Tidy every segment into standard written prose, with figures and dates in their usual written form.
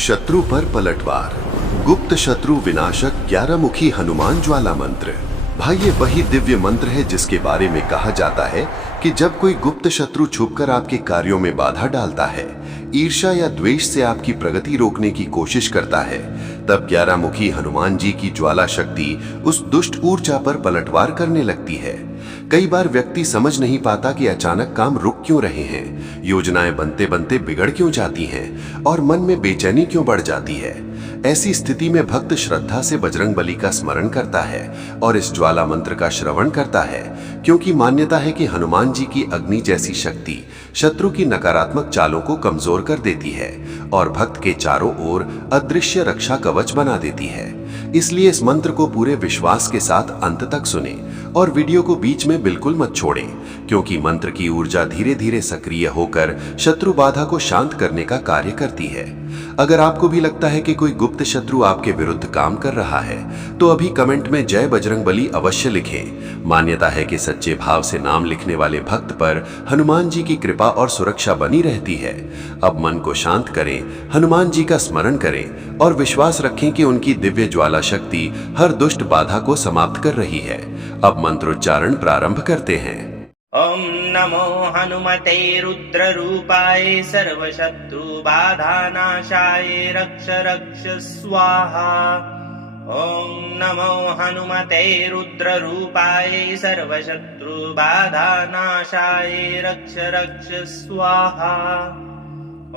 शत्रु पर पलटवार। गुप्त शत्रु विनाशक 11 मुखी हनुमान ज्वाला मंत्र। भाई ये वही दिव्य मंत्र है जिसके बारे में कहा जाता है कि जब कोई गुप्त शत्रु छुपकर आपके कार्यों में बाधा डालता है, ईर्ष्या या द्वेष से आपकी प्रगति रोकने की कोशिश करता है, तब 11 मुखी हनुमान जी की ज्वाला शक्ति उस दुष्ट ऊर्जा पर पलटवार करने लगती है। कई बार व्यक्ति समझ नहीं पाता कि अचानक काम रुक क्यों रहे हैं, योजनाएं बनते बनते बिगड़ क्यों जाती हैं और मन में बेचैनी क्यों बढ़ जाती है। ऐसी स्थिति में भक्त श्रद्धा से बजरंगबली का स्मरण करता है और इस ज्वाला मंत्र का श्रवण करता है, क्योंकि मान्यता है कि हनुमान जी की अग्नि जैसी शक्ति शत्रु की नकारात्मक चालों को कमजोर कर देती है और भक्त के चारों ओर अदृश्य रक्षा कवच बना देती है। इसलिए इस मंत्र को पूरे विश्वास के साथ अंत तक सुने और वीडियो को बीच में बिल्कुल मत छोड़ें, क्योंकि मंत्र की ऊर्जा धीरे धीरे सक्रिय होकर शत्रु बाधा को शांत करने का कार्य करती है। अगर आपको भी लगता है कि कोई गुप्त शत्रु आपके विरुद्ध काम कर रहा है, तो अभी कमेंट में जय बजरंगबली अवश्य लिखें। मान्यता है कि सच्चे भाव से नाम लिखने वाले भक्त पर हनुमान जी की कृपा और सुरक्षा बनी रहती है। अब मन को शांत करें, हनुमान जी का स्मरण करें और विश्वास रखें कि उनकी दिव्य ज्वाला शक्ति हर दुष्ट बाधा को समाप्त कर रही है। अब मंत्रोच्चारण प्रारंभ करते हैं। ओम नमो हनुमते रुद्ररूपाय सर्वशत्रुबाधानाशाय रक्ष रक्ष स्वाहा। ओम नमो हनुमते रुद्ररूपाय सर्वशत्रुबाधानाशाय रक्ष रक्ष स्वाहा।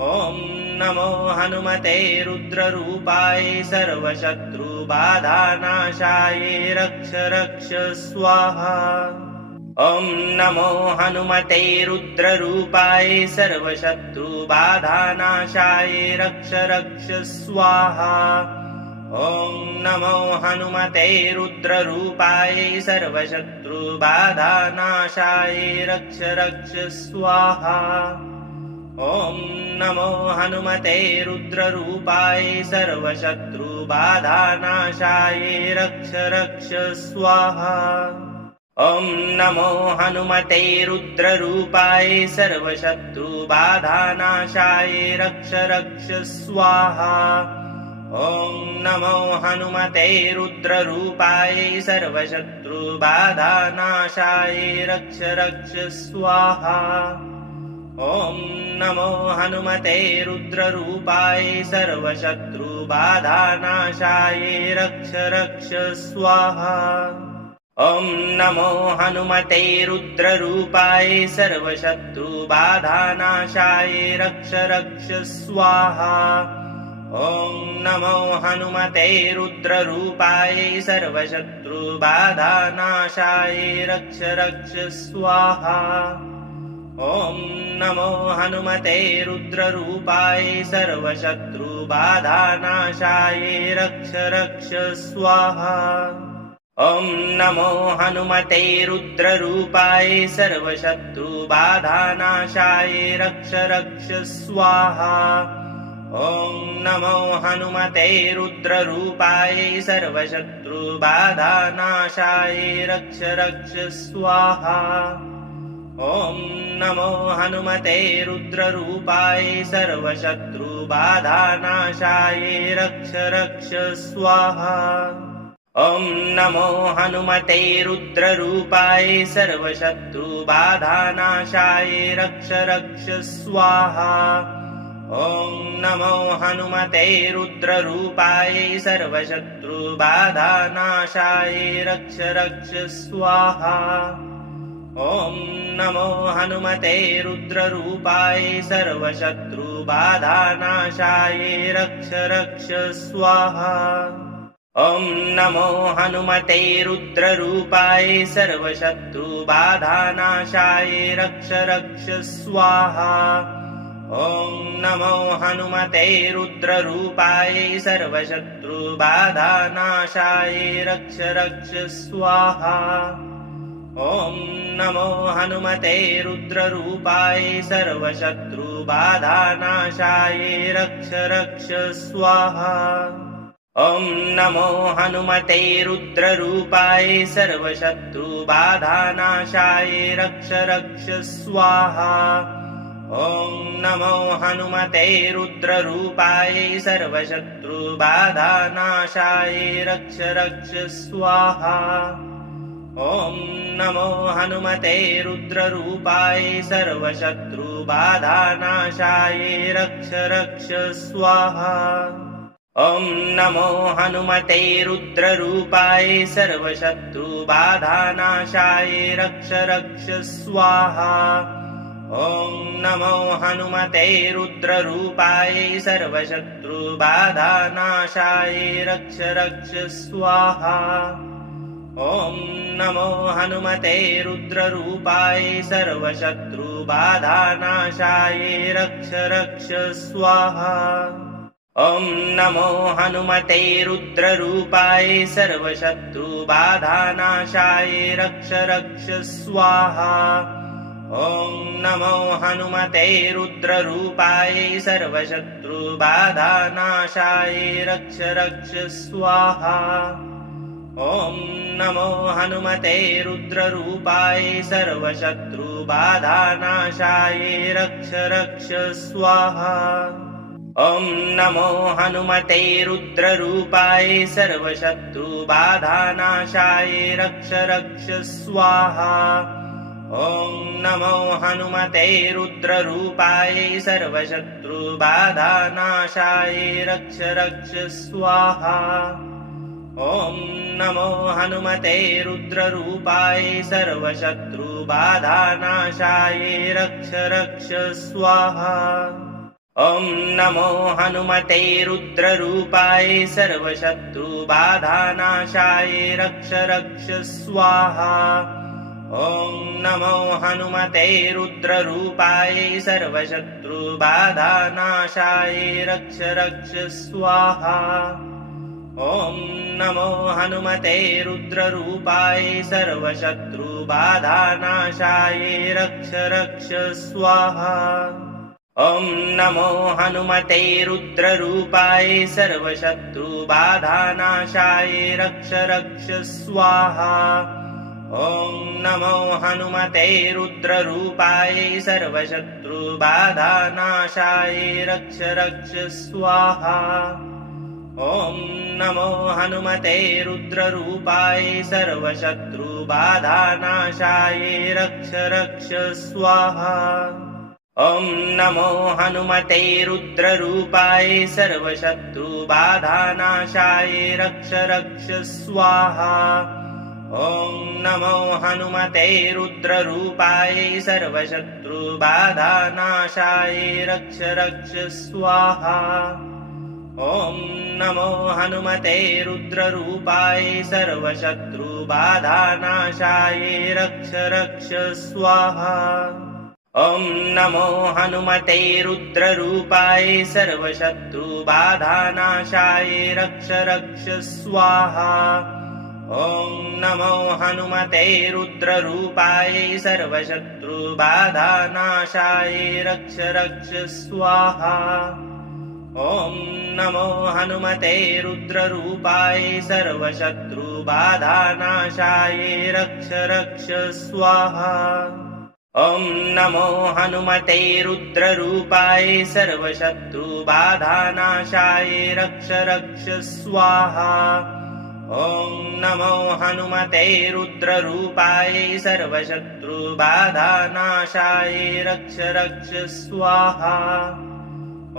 ओम नमो हनुमते रुद्ररूपाय सर्वशत्रुबाधानाशाय रक्ष रक्ष स्वाहा। ओम नमो हनुमते रुद्ररूपाय सर्वशत्रुबाधानाशाय रक्ष रक्ष स्वाहा। ओम नमो हनुमते रुद्ररूपाय सर्वशत्रुबाधानाशाय रक्ष रक्ष स्वाहा। ओम नमो हनुमते रुद्ररूपाय सर्वशत्रुबाधानाशाय रक्ष रक्ष स्वाहा। ओम नमो हनुमते रुद्ररूपाय सर्वशत्रुबाधानाशाय रक्ष रक्ष स्वाहा। ओम नमो हनुमते रुद्ररूपाय सर्वशत्रुबाधानाशाय रक्ष रक्ष स्वाहा। ओम नमो हनुमते रुद्ररूपाय सर्वशत्रुबाधानाशाय रक्ष रक्ष स्वाहा। ओम नमो हनुमते रुद्ररूपाय सर्वशत्रुबाधानाशाय रक्ष रक्ष स्वाहा। ओम नमो हनुमते रुद्ररूपाय सर्वशत्रुबाधानाशाय रक्ष रक्ष स्वाहा। ओम नमो हनुमते रुद्ररूपाय सर्वशत्रुबाधानाशाय रक्ष रक्ष स्वाहा। ओम नमो हनुमते रुद्ररूपाय सर्वशत्रुबाधानाशाय रक्ष रक्ष स्वाहा। ओम नमो हनुमते रुद्ररूपाय सर्वशत्रुबाधानाशाय रक्ष रक्ष स्वाहा। ओम नमो हनुमते रुद्ररूपाय सर्वशत्रुबाधानाशाय रक्ष रक्ष स्वाहा। ओम नमो हनुमते रुद्ररूपाय सर्वशत्रुबाधानाशाय रक्ष रक्ष स्वाहा। ओम नमो हनुमते रुद्ररूपाय सर्वशत्रुबाधानाशाय रक्ष रक्ष स्वाहा। ओम नमो हनुमते रुद्ररूपाय सर्वशत्रुबाधानाशाय रक्ष रक्ष स्वाहा। ओम नमो हनुमते रुद्ररूपाय सर्वशत्रुबाधानाशाय रक्ष रक्ष स्वाहा। ओम नमो हनुमते रुद्ररूपाय सर्वशत्रुबाधानाशाय रक्ष रक्ष स्वाहा। ओम नमो हनुमते रुद्ररूपाय सर्वशत्रुबाधानाशाय रक्ष रक्ष स्वाहा। ओम नमो हनुमते रुद्ररूपाय सर्वशत्रुबाधानाशाय रक्ष रक्ष स्वाहा। ॐ नमो हनुमते रुद्ररूपाय सर्वशत्रुबाधानाशाय रक्ष रक्ष स्वाहा। ॐ नमो हनुमते रुद्ररूपाय सर्वशत्रुबाधानाशाय रक्ष रक्ष स्वाहा। ॐ नमो हनुमते रुद्ररूपाय सर्वशत्रुबाधानाशाय रक्ष रक्ष स्वाहा। ॐ नमो हनुमते रुद्ररूपाय सर्वशत्रुबाधानाशाय रक्ष रक्ष स्वाहा। ॐ नमो हनुमते रुद्ररूपाय सर्वशत्रुबाधानाशाय रक्ष रक्ष स्वाहा। ॐ नमो हनुमते रुद्ररूपाय सर्वशत्रुबाधानाशाय रक्ष रक्ष स्वाहा। ॐ नमो हनुमते रुद्ररूपाय सर्वशत्रुबाधानाशाय रक्ष रक्ष स्वाहा। ॐ नमो हनुमते रुद्ररूपाय सर्वशत्रुबाधानाशाय रक्ष रक्ष स्वाहा। ॐ नमो हनुमते रुद्ररूपाय सर्वशत्रुबाधानाशाय रक्ष रक्ष स्वाहा। ॐ नमो हनुमते रुद्ररूपाय सर्वशत्रुबाधानाशाय रक्ष रक्ष स्वाहा। ॐ नमो हनुमते रुद्ररूपाय सर्वशत्रुबाधानाशाय रक्ष रक्ष स्वाहा। ॐ नमो हनुमते रुद्ररूपाय सर्वशत्रुबाधानाशाय रक्ष रक्ष स्वाहा। ॐ नमो हनुमते रुद्ररूपाय सर्वशत्रुबाधानाशाय रक्ष रक्ष स्वाहा। ॐ नमो हनुमते रुद्ररूपाय सर्वशत्रुबाधानाशाय रक्ष रक्ष स्वाहा। ॐ नमो हनुमते रुद्ररूपाय सर्वशत्रुबाधानाशाय रक्ष रक्ष स्वाहा। ॐ नमो हनुमते रुद्ररूपाय सर्वशत्रुबाधानाशाय रक्ष रक्ष स्वाहा। ॐ नमो हनुमते रुद्ररूपाय सर्वशत्रुबाधानाशाय रक्ष रक्ष स्वाहा। ॐ नमो हनुमते रुद्ररूपाय सर्वशत्रुबाधानाशाय रक्ष रक्ष स्वाहा। ॐ नमो हनुमते रुद्ररूपाय सर्वशत्रुबाधानाशाय रक्ष रक्ष स्वाहा। ॐ नमो हनुमते रुद्ररूपाय सर्वशत्रुबाधानाशाय रक्ष रक्ष स्वाहा। ॐ नमो हनुमते रुद्ररूपाय सर्वशत्रुबाधानाशाय रक्ष रक्ष स्वाहा। ॐ नमो हनुमते रुद्ररूपाय सर्वशत्रुबाधानाशाय रक्ष रक्ष स्वाहा। ॐ नमो हनुमते रुद्ररूपाय सर्वशत्रुबाधानाशाय रक्ष रक्ष स्वाहा। ॐ नमो हनुमते रुद्ररूपाय सर्वशत्रुबाधानाशाय रक्ष रक्ष स्वाहा। ॐ नमो हनुमते रुद्ररूपाय सर्वशत्रुबाधानाशाय रक्ष रक्ष स्वाहा। ॐ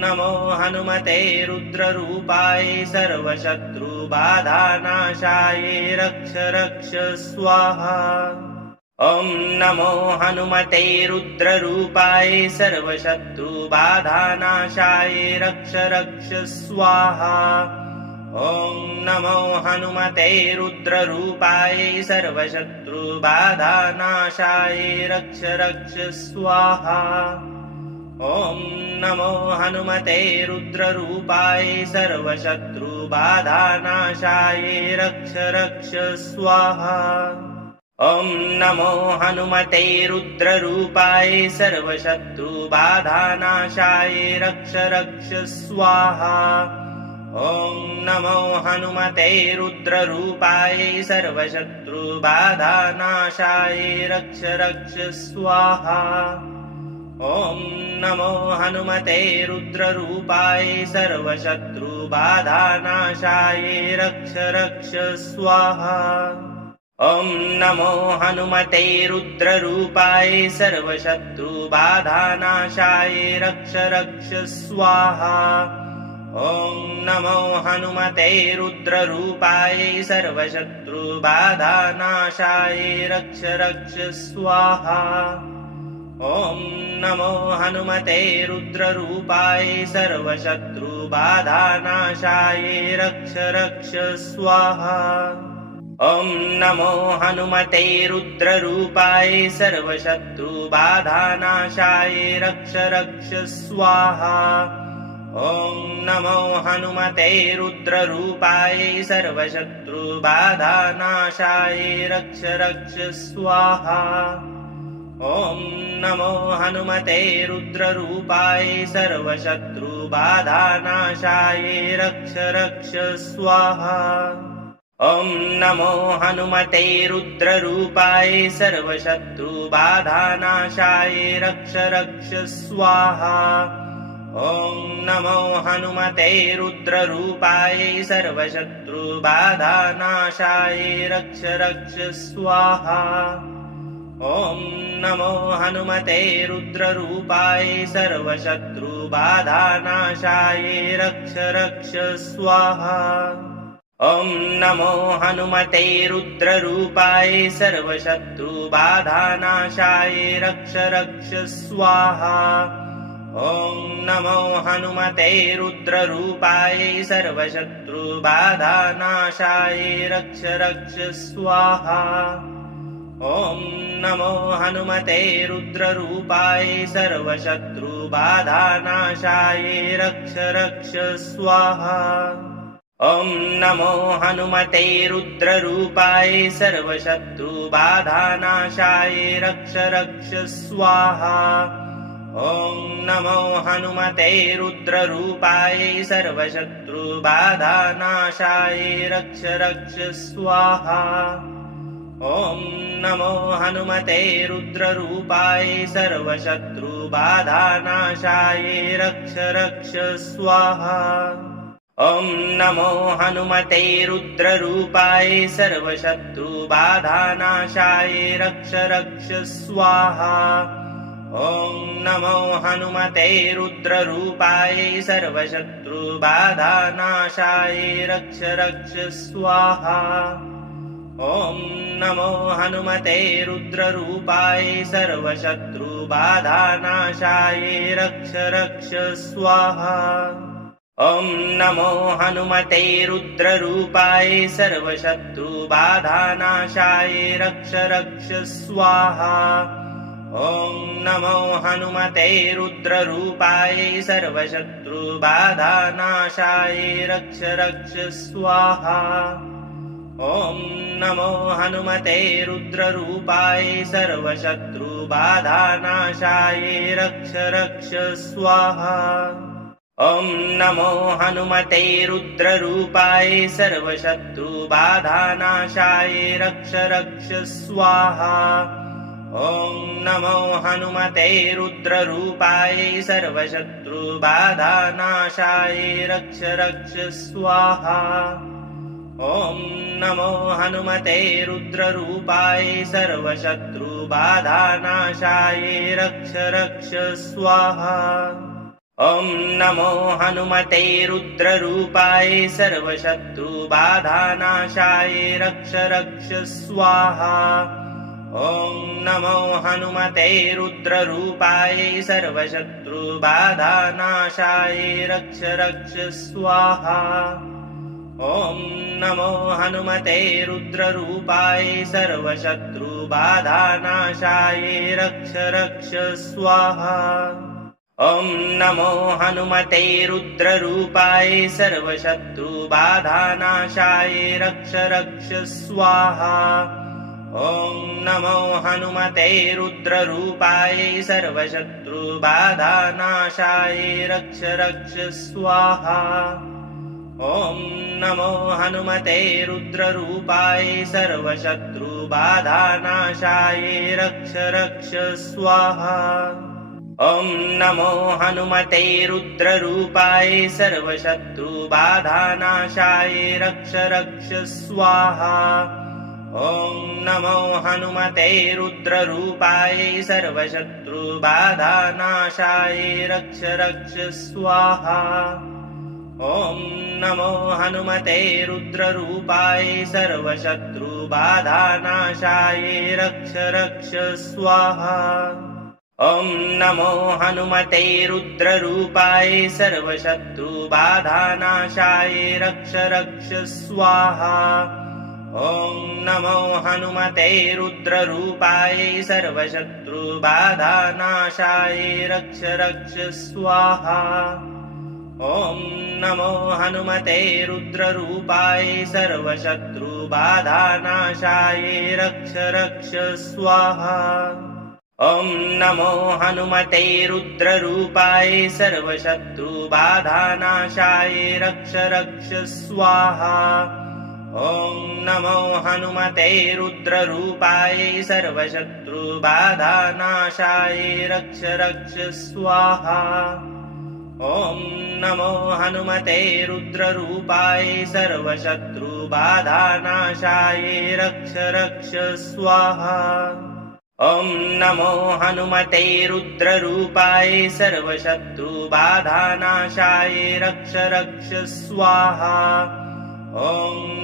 नमो हनुमते रुद्ररूपाय सर्वशत्रुबाधानाशाय रक्ष रक्ष स्वाहा। ॐ नमो हनुमते रुद्ररूपाय सर्वशत्रुबाधानाशाय रक्ष रक्ष स्वाहा। ॐ नमो हनुमते रुद्ररूपाय सर्वशत्रुबाधानाशाय रक्ष रक्ष स्वाहा। ॐ नमो हनुमते रुद्ररूपाय सर्वशत्रुबाधानाशाय रक्ष रक्ष स्वाहा। ॐ नमो हनुमते रुद्ररूपाय सर्वशत्रुबाधानाशाय रक्ष रक्ष स्वाहा। ॐ नमो हनुमते रुद्ररूपाय सर्वशत्रुबाधानाशाय रक्ष रक्ष स्वाहा। ॐ नमो हनुमते रुद्ररूपाय सर्वशत्रुबाधानाशाय रक्ष रक्ष स्वाहा। ॐ नमो हनुमते रुद्ररूपाय सर्वशत्रुबाधानाशाय रक्ष रक्ष स्वाहा। ॐ नमो हनुमते रुद्ररूपाय सर्वशत्रुबाधानाशाय रक्ष रक्ष स्वाहा। ॐ नमो हनुमते रुद्ररूपाय सर्वशत्रुबाधानाशाय रक्ष रक्ष स्वाहा। ॐ नमो हनुमते रुद्ररूपाय सर्वशत्रुबाधानाशाय रक्ष रक्ष स्वाहा। ॐ नमो हनुमते रुद्ररूपाय सर्वशत्रुबाधानाशाय रक्ष रक्ष स्वाहा। ॐ नमो हनुमते रुद्ररूपाय सर्वशत्रुबाधानाशाय रक्ष रक्ष स्वाहा। ॐ नमो हनुमते रुद्ररूपाय सर्वशत्रुबाधानाशाय रक्ष रक्ष स्वाहा। ॐ नमो हनुमते रुद्ररूपाय सर्वशत्रुबाधानाशाय रक्ष रक्ष स्वाहा। ॐ नमो हनुमते रुद्ररूपाय सर्वशत्रुबाधानाशाय रक्ष रक्ष स्वाहा। ॐ नमो हनुमते रुद्ररूपाय सर्वशत्रुबाधानाशाय रक्ष रक्ष स्वाहा। ॐ नमो हनुमते रुद्ररूपाय सर्वशत्रुबाधानाशाय रक्ष रक्ष स्वाहा। ॐ नमो हनुमते रुद्ररूपाय सर्वशत्रुबाधानाशाय रक्ष रक्ष स्वाहा। ॐ नमो हनुमते रुद्ररूपाय सर्वशत्रुबाधानाशाय रक्ष रक्ष स्वाहा। ॐ नमो हनुमते रुद्ररूपाय सर्वशत्रुबाधानाशाय रक्ष रक्ष स्वाहा। ॐ नमो हनुमते रुद्ररूपाय सर्वशत्रुबाधानाशाय रक्ष रक्ष स्वाहा। ॐ नमो हनुमते रुद्ररूपाय सर्वशत्रुबाधानाशाय रक्ष रक्ष स्वाहा। ॐ नमो हनुमते रुद्ररूपाय सर्वशत्रुबाधानाशाय रक्ष रक्ष स्वाहा। ॐ नमो हनुमते रुद्ररूपाय सर्वशत्रुबाधानाशाय रक्ष रक्ष स्वाहा। ॐ नमो हनुमते रुद्ररूपाय सर्वशत्रुबाधानाशाय रक्ष रक्ष स्वाहा। ॐ नमो हनुमते रुद्ररूपाय सर्वशत्रुबाधानाशाय रक्ष रक्ष स्वाहा। ॐ नमो हनुमते रुद्ररूपाय सर्वशत्रुबाधानाशाय रक्ष रक्ष स्वाहा। ॐ नमो हनुमते रुद्ररूपाय सर्वशत्रुबाधानाशाय रक्ष रक्ष स्वाहा। ॐ नमो हनुमते रुद्ररूपाय सर्वशत्रुबाधानाशाय रक्ष रक्ष स्वाहा। ॐ नमो हनुमते रुद्ररूपाय सर्वशत्रुबाधानाशाय रक्ष रक्ष स्वाहा। ॐ नमो हनुमते रुद्ररूपाय सर्वशत्रुबाधानाशाय रक्ष रक्ष स्वाहा। ॐ नमो हनुमते रुद्ररूपाय सर्वशत्रुबाधानाशाय रक्ष रक्ष स्वाहा। ॐ नमो हनुमते रुद्ररूपाय सर्वशत्रुबाधानाशाय रक्ष रक्ष स्वाहा। ॐ नमो हनुमते रुद्ररूपाय सर्वशत्रुबाधानाशाय रक्ष रक्ष स्वाहा। ॐ नमो हनुमते रुद्ररूपाय सर्वशत्रुबाधानाशाय रक्ष रक्ष स्वाहा। ॐ नमो हनुमते रुद्ररूपाय सर्वशत्रुबाधानाशाय रक्ष रक्ष स्वाहा। ॐ नमो हनुमते रुद्ररूपाय सर्वशत्रुबाधानाशाय रक्ष रक्ष स्वाहा। ॐ नमो हनुमते रुद्ररूपाय सर्वशत्रुबाधानाशाय रक्ष रक्ष स्वाहा। ॐ नमो हनुमते रुद्ररूपाय सर्वशत्रुबाधानाशाय रक्ष रक्ष स्वाहा। ॐ नमो हनुमते रुद्ररूपाय सर्वशत्रुबाधानाशाय रक्ष रक्ष स्वाहा। ॐ नमो हनुमते रुद्ररूपाय सर्वशत्रुबाधानाशाय रक्ष रक्ष स्वाहा। ॐ नमो हनुमते रुद्ररूपाय सर्वशत्रुबाधानाशाय रक्ष रक्ष स्वाहा। ॐ नमो हनुमते रुद्ररूपाय सर्वशत्रुबाधानाशाय रक्ष रक्ष स्वाहा। ॐ नमो हनुमते रुद्ररूपाय सर्वशत्रुबाधानाशाय रक्ष रक्ष स्वाहा। ॐ नमो हनुमते रुद्ररूपाय सर्वशत्रुबाधानाशाय रक्ष रक्ष स्वाहा। ॐ नमो हनुमते रुद्ररूपाय सर्वशत्रुबाधानाशाय रक्ष रक्ष स्वाहा। ॐ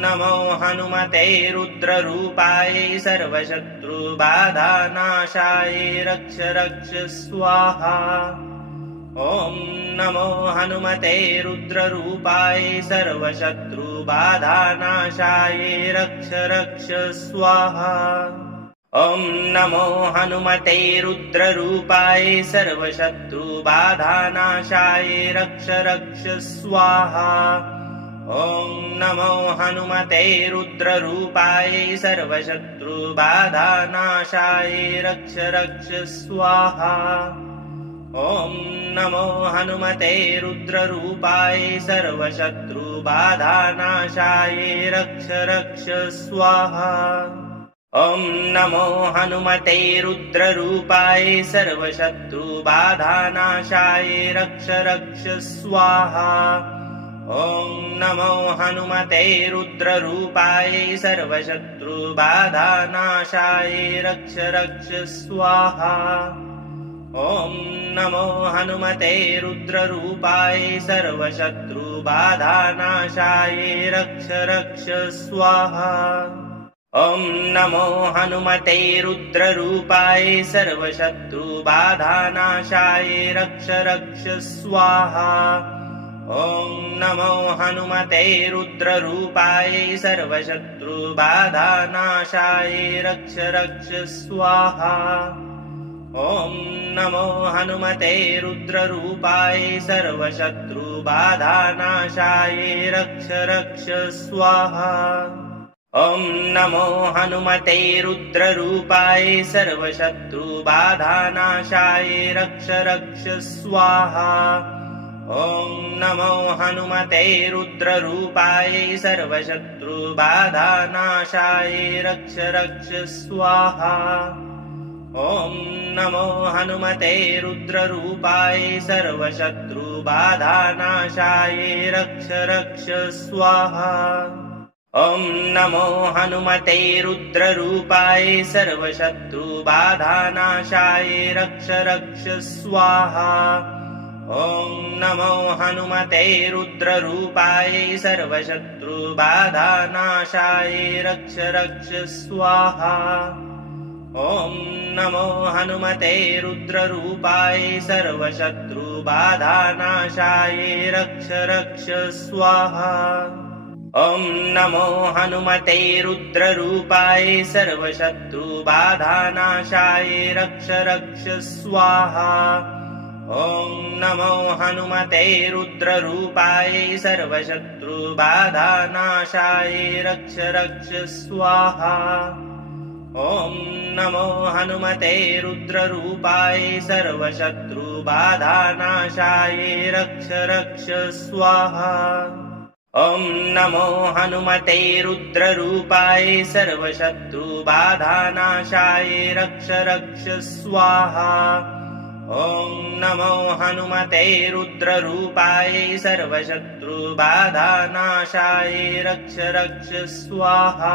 नमो हनुमते रुद्ररूपाय सर्वशत्रुबाधानाशाय रक्ष रक्ष स्वाहा। ॐ नमो हनुमते रुद्ररूपाय सर्वशत्रुबाधानाशाय रक्ष रक्ष स्वाहा। ॐ नमो हनुमते रुद्ररूपाय सर्वशत्रुबाधानाशाय रक्ष रक्ष स्वाहा। ॐ नमो हनुमते रुद्ररूपाय सर्वशत्रुबाधानाशाय रक्ष रक्ष स्वाहा। ॐ नमो हनुमते रुद्ररूपाय सर्वशत्रुबाधानाशाय रक्ष रक्ष स्वाहा। ॐ नमो हनुमते रुद्ररूपाय सर्वशत्रुबाधानाशाय रक्ष रक्ष स्वाहा। ॐ नमो हनुमते रुद्ररूपाय सर्वशत्रुबाधानाशाय रक्ष रक्ष स्वाहा। ॐ नमो हनुमते रुद्ररूपाय सर्वशत्रुबाधानाशाय रक्ष रक्ष स्वाहा। ॐ नमो हनुमते रुद्ररूपाय सर्वशत्रुबाधानाशाय रक्ष रक्ष स्वाहा। ॐ नमो हनुमते रुद्ररूपाय सर्वशत्रुबाधानाशाय रक्ष रक्ष स्वाहा। ॐ नमो हनुमते रुद्ररूपाय सर्वशत्रुबाधानाशाय रक्ष रक्ष स्वाहा। ॐ नमो हनुमते रुद्ररूपाय सर्वशत्रुबाधानाशाय रक्ष रक्ष स्वाहा। ॐ नमो हनुमते रुद्ररूपाय सर्वशत्रुबाधानाशाय रक्ष रक्ष स्वाहा। ॐ नमो हनुमते रुद्ररूपाय सर्वशत्रुबाधानाशाय रक्ष रक्ष स्वाहा। ॐ नमो हनुमते रुद्ररूपाय सर्वशत्रुबाधानाशाय रक्ष रक्ष स्वाहा। ॐ नमो हनुमते रुद्ररूपाय सर्वशत्रुबाधानाशाय रक्ष रक्ष स्वाहा। ॐ नमो हनुमते रुद्ररूपाय सर्वशत्रुबाधानाशाय रक्ष रक्ष स्वाहा। ॐ नमो हनुमते रुद्ररूपाय सर्वशत्रुबाधानाशाय रक्ष रक्ष स्वाहा। ॐ नमो हनुमते रुद्ररूपाय सर्वशत्रुबाधानाशाय रक्ष रक्ष स्वाहा। ॐ नमो हनुमते रुद्ररूपाय सर्वशत्रुबाधानाशाय रक्ष रक्ष स्वाहा। ॐ नमो हनुमते रुद्ररूपाय सर्वशत्रुबाधानाशाय रक्ष रक्ष स्वाहा। ॐ नमो हनुमते रुद्ररूपाय सर्वशत्रुबाधानाशाय रक्ष रक्ष स्वाहा।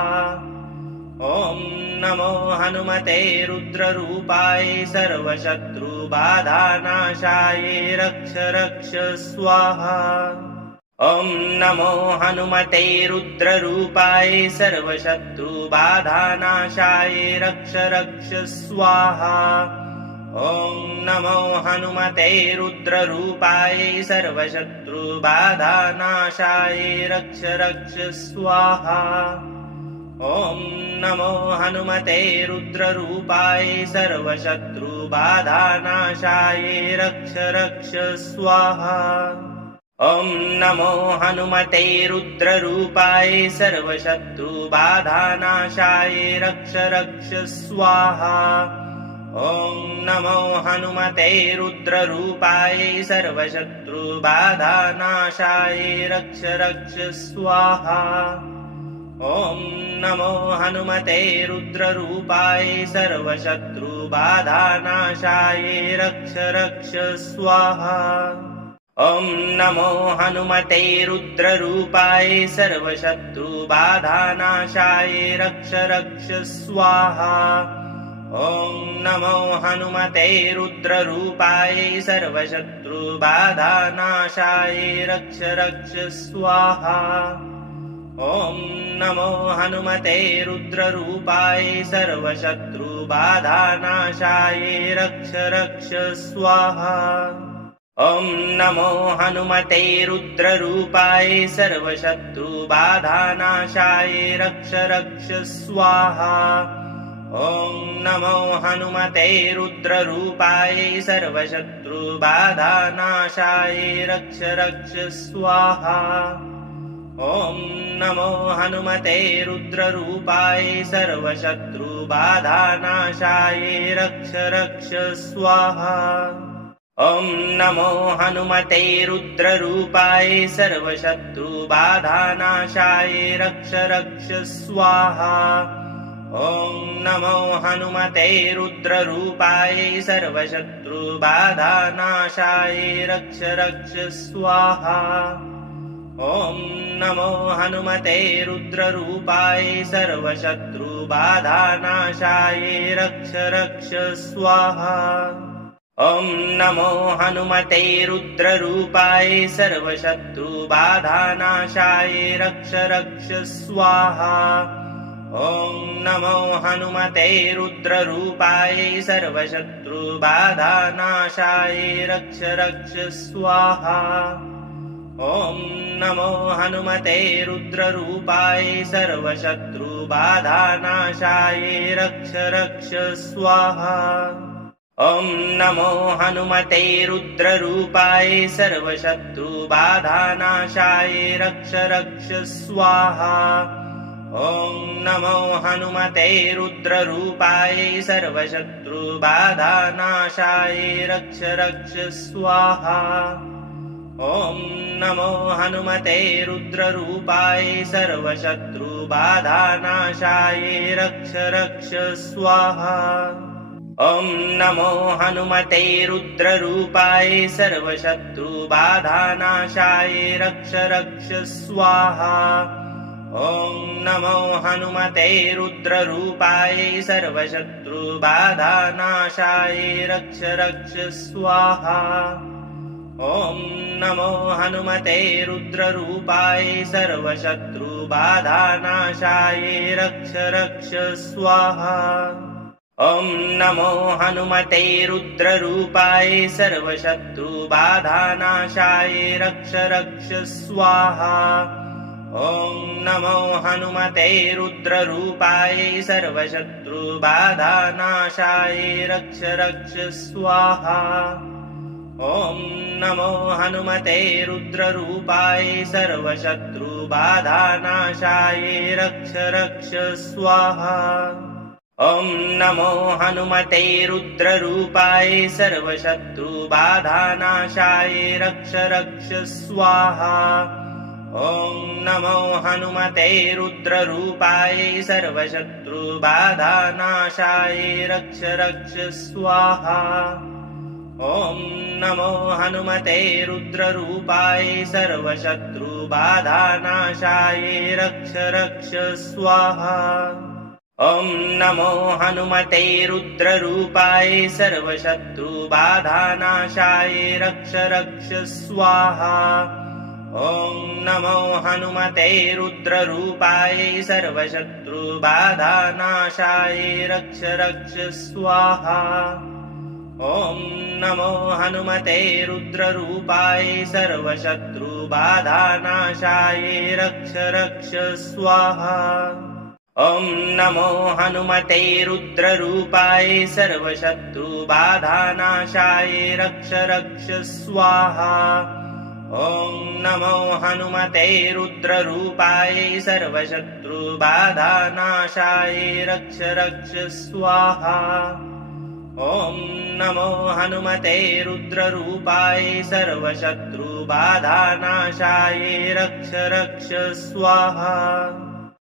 ॐ नमो हनुमते रुद्ररूपाय सर्वशत्रुबाधानाशाय रक्ष रक्ष स्वाहा। ॐ नमो हनुमते रुद्ररूपाय सर्वशत्रुबाधानाशाय रक्ष रक्ष स्वाहा। ॐ नमो हनुमते रुद्ररूपाय सर्वशत्रुबाधानाशाय रक्ष रक्ष स्वाहा। ॐ नमो हनुमते रुद्ररूपाय सर्वशत्रुबाधानाशाय रक्ष रक्ष स्वाहा। ॐ नमो हनुमते रुद्ररूपाय सर्वशत्रुबाधानाशाय रक्ष रक्ष स्वाहा। ॐ नमो हनुमते रुद्ररूपाय सर्वशत्रुबाधानाशाय रक्ष रक्ष स्वाहा। ॐ नमो हनुमते रुद्ररूपाय सर्वशत्रुबाधानाशाय रक्ष रक्ष स्वाहा। ॐ नमो हनुमते रुद्ररूपाय सर्वशत्रुबाधानाशाय रक्ष रक्ष स्वाहा। ॐ नमो हनुमते रुद्ररूपाय सर्वशत्रुबाधानाशाय रक्ष रक्ष स्वाहा। ॐ नमो हनुमते रुद्ररूपाय सर्वशत्रुबाधानाशाय रक्ष रक्ष स्वाहा। ॐ नमो हनुमते रुद्ररूपाय सर्वशत्रुबाधानाशाय रक्ष रक्ष स्वाहा। ॐ नमो हनुमते रुद्ररूपाय सर्वशत्रुबाधानाशाय रक्ष रक्ष स्वाहा। ॐ नमो हनुमते रुद्ररूपाय सर्वशत्रुबाधानाशाय रक्ष रक्ष स्वाहा। ॐ नमो हनुमते रुद्ररूपाय सर्वशत्रुबाधानाशाय रक्ष रक्ष स्वाहा। ॐ नमो हनुमते रुद्ररूपाय सर्वशत्रुबाधानाशाय रक्ष रक्ष स्वाहा। ॐ नमो हनुमते रुद्ररूपाय सर्वशत्रुबाधानाशाय रक्ष रक्ष स्वाहा। ॐ नमो हनुमते रुद्ररूपाय सर्वशत्रुबाधानाशाय रक्ष रक्ष स्वाहा। ॐ नमो हनुमते रुद्ररूपाय सर्वशत्रुबाधानाशाय रक्ष रक्ष स्वाहा। ॐ नमो हनुमते रुद्ररूपाय सर्वशत्रुबाधानाशाय रक्ष रक्ष स्वाहा। ॐ नमो हनुमते रुद्ररूपाय सर्वशत्रुबाधानाशाय रक्ष रक्ष स्वाहा। ॐ नमो हनुमते रुद्ररूपाय सर्वशत्रुबाधानाशाय रक्ष रक्ष स्वाहा। ॐ नमो हनुमते रुद्ररूपाय सर्वशत्रुबाधानाशाय रक्ष रक्ष स्वाहा। ॐ नमो हनुमते रुद्ररूपाय सर्वशत्रुबाधानाशाय रक्ष रक्ष स्वाहा। ॐ नमो हनुमते रुद्ररूपाय सर्वशत्रुबाधानाशाय रक्ष रक्ष स्वाहा। ॐ नमो हनुमते रुद्ररूपाय सर्वशत्रुबाधानाशाय रक्ष रक्ष स्वाहा। ॐ नमो हनुमते रुद्ररूपाय सर्वशत्रुबाधानाशाय रक्ष रक्ष स्वाहा। ॐ नमो हनुमते रुद्ररूपाय सर्वशत्रुबाधानाशाय रक्ष रक्ष स्वाहा। ॐ नमो हनुमते रुद्ररूपाय सर्वशत्रुबाधानाशाय रक्ष रक्ष स्वाहा। ॐ नमो हनुमते रुद्ररूपाय सर्वशत्रुबाधानाशाय रक्ष रक्ष स्वाहा। ॐ नमो हनुमते रुद्ररूपाय सर्वशत्रुबाधानाशाय रक्ष रक्ष स्वाहा। ॐ नमो हनुमते रुद्ररूपाय सर्वशत्रुबाधानाशाय रक्ष रक्ष स्वाहा। ॐ नमो हनुमते रुद्ररूपाय सर्वशत्रुबाधानाशाय रक्ष रक्ष स्वाहा। ॐ नमो हनुमते रुद्ररूपाय सर्वशत्रुबाधानाशाय रक्ष रक्ष स्वाहा। ॐ नमो हनुमते रुद्ररूपाय सर्वशत्रुबाधानाशाय रक्ष रक्ष स्वाहा। ॐ नमो हनुमते रुद्ररूपाय सर्वशत्रुबाधानाशाय रक्ष रक्ष स्वाहा। ॐ नमो हनुमते रुद्ररूपाय सर्वशत्रुबाधानाशाय रक्ष रक्ष स्वाहा। ॐ नमो हनुमते रुद्ररूपाय सर्वशत्रुबाधानाशाय रक्ष रक्ष स्वाहा।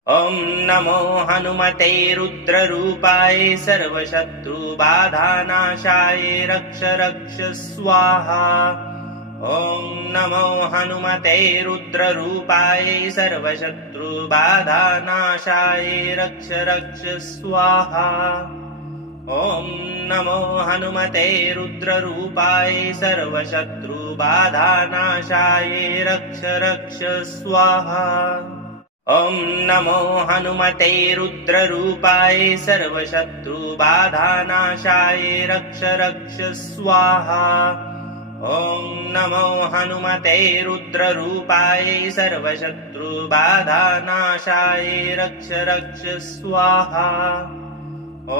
ॐ नमो हनुमते रुद्ररूपाय सर्वशत्रुबाधानाशाय रक्ष रक्ष स्वाहा। ॐ नमो हनुमते रुद्ररूपाय सर्वशत्रुबाधानाशाय रक्ष रक्ष स्वाहा। ॐ नमो हनुमते रुद्ररूपाय सर्वशत्रुबाधानाशाय रक्ष रक्ष स्वाहा। ॐ नमो हनुमते रुद्ररूपाय सर्वशत्रुबाधानाशाय रक्ष रक्ष स्वाहा। ॐ नमो हनुमते रुद्ररूपाय सर्वशत्रुबाधानाशाय रक्ष रक्ष स्वाहा। ॐ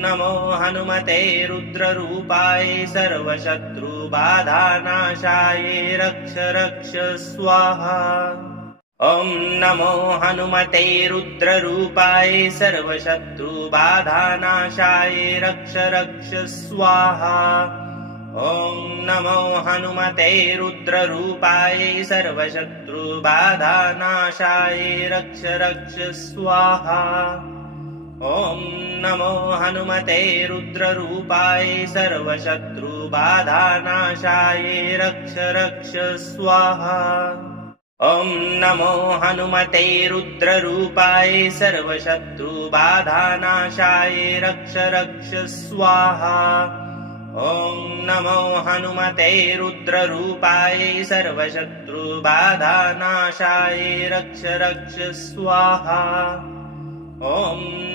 नमो हनुमते रुद्ररूपाय सर्वशत्रुबाधानाशाय रक्ष रक्ष स्वाहा। ॐ नमो हनुमते रुद्ररूपाय सर्वशत्रुबाधानाशाय रक्ष रक्ष स्वाहा। ॐ नमो हनुमते रुद्ररूपाय सर्वशत्रुबाधानाशाय रक्ष रक्ष स्वाहा। ॐ नमो हनुमते रुद्ररूपाय सर्वशत्रुबाधानाशाय रक्ष रक्ष स्वाहा। ॐ नमो हनुमते रुद्ररूपाय सर्वशत्रुबाधानाशाय रक्ष रक्ष स्वाहा। ॐ नमो हनुमते रुद्ररूपाय सर्वशत्रुबाधानाशाय रक्ष रक्ष स्वाहा। ॐ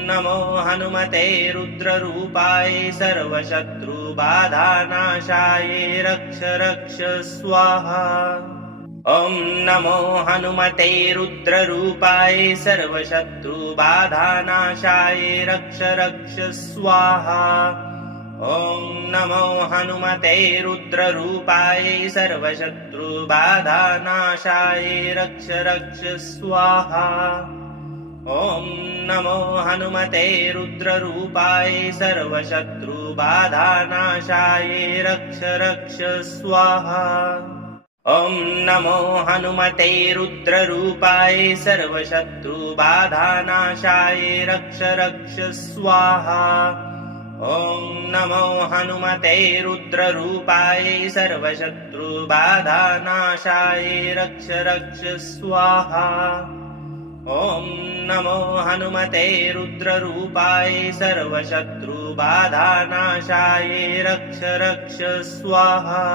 नमो हनुमते रुद्ररूपाय सर्वशत्रुबाधानाशाय रक्ष रक्ष स्वाहा। ॐ नमो हनुमते रुद्ररूपाय सर्वशत्रुबाधानाशाय रक्ष रक्ष स्वाहा। ॐ नमो हनुमते रुद्ररूपाय सर्वशत्रुबाधानाशाय रक्ष रक्ष स्वाहा। ॐ नमो हनुमते रुद्ररूपाय सर्वशत्रुबाधानाशाय रक्ष रक्ष स्वाहा। ॐ नमो हनुमते रुद्ररूपाय सर्वशत्रुबाधानाशाय रक्ष रक्ष स्वाहा। ॐ नमो हनुमते रुद्ररूपाय सर्वशत्रुबाधानाशाय रक्ष रक्ष स्वाहा। ॐ नमो हनुमते रुद्ररूपाय सर्वशत्रुबाधानाशाय रक्ष रक्ष स्वाहा।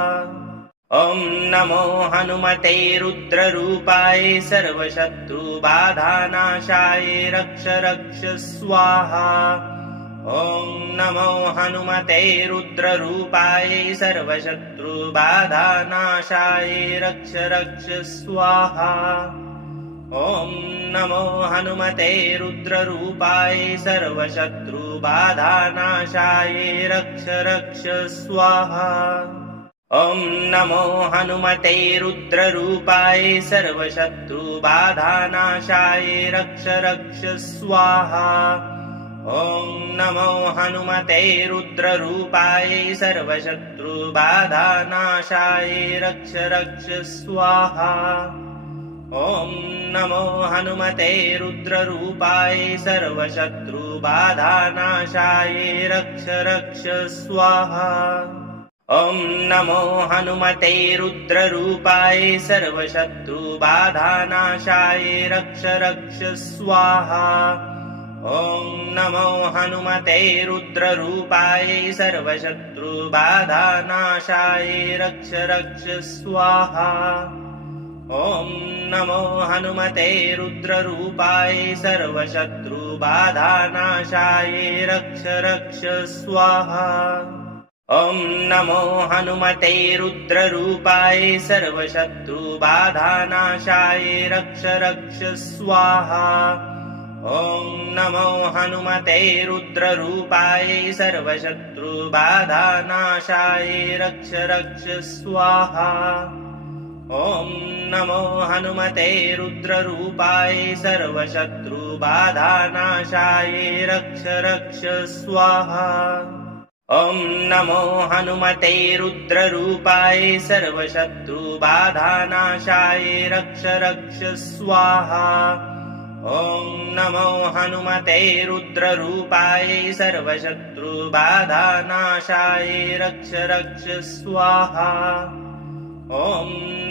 ॐ नमो हनुमते रुद्ररूपाय सर्वशत्रुबाधानाशाय रक्ष रक्ष स्वाहा। ॐ नमो हनुमते रुद्ररूपाय सर्वशत्रुबाधानाशाय रक्ष रक्ष स्वाहा। ॐ नमो हनुमते रुद्ररूपाय सर्वशत्रुबाधानाशाय रक्ष रक्ष स्वाहा। ॐ नमो हनुमते रुद्ररूपाय सर्वशत्रुबाधानाशाय रक्ष रक्ष स्वाहा। ॐ नमो हनुमते रुद्ररूपाय सर्वशत्रुबाधानाशाय रक्ष रक्ष स्वाहा। ॐ नमो हनुमते रुद्ररूपाय सर्वशत्रुबाधानाशाय रक्ष रक्ष स्वाहा। ॐ नमो हनुमते रुद्ररूपाय सर्वशत्रुबाधानाशाय रक्ष रक्ष स्वाहा। ॐ नमो हनुमते रुद्ररूपाय सर्वशत्रुबाधानाशाय रक्ष रक्ष स्वाहा। ॐ नमो हनुमते रुद्ररूपाय सर्वशत्रुबाधानाशाय रक्ष रक्ष स्वाहा। ॐ नमो हनुमते रुद्ररूपाय सर्वशत्रुबाधानाशाय रक्ष रक्ष स्वाहा। ॐ नमो हनुमते रुद्ररूपाय सर्वशत्रुबाधानाशाय रक्ष रक्ष स्वाहा। ॐ नमो हनुमते रुद्ररूपाय सर्वशत्रुबाधानाशाय रक्ष रक्ष स्वाहा। ॐ नमो हनुमते रुद्ररूपाय सर्वशत्रुबाधानाशाय रक्ष रक्ष स्वाहा। ॐ नमो हनुमते रुद्ररूपाय सर्वशत्रुबाधानाशाय रक्ष रक्ष स्वाहा। ॐ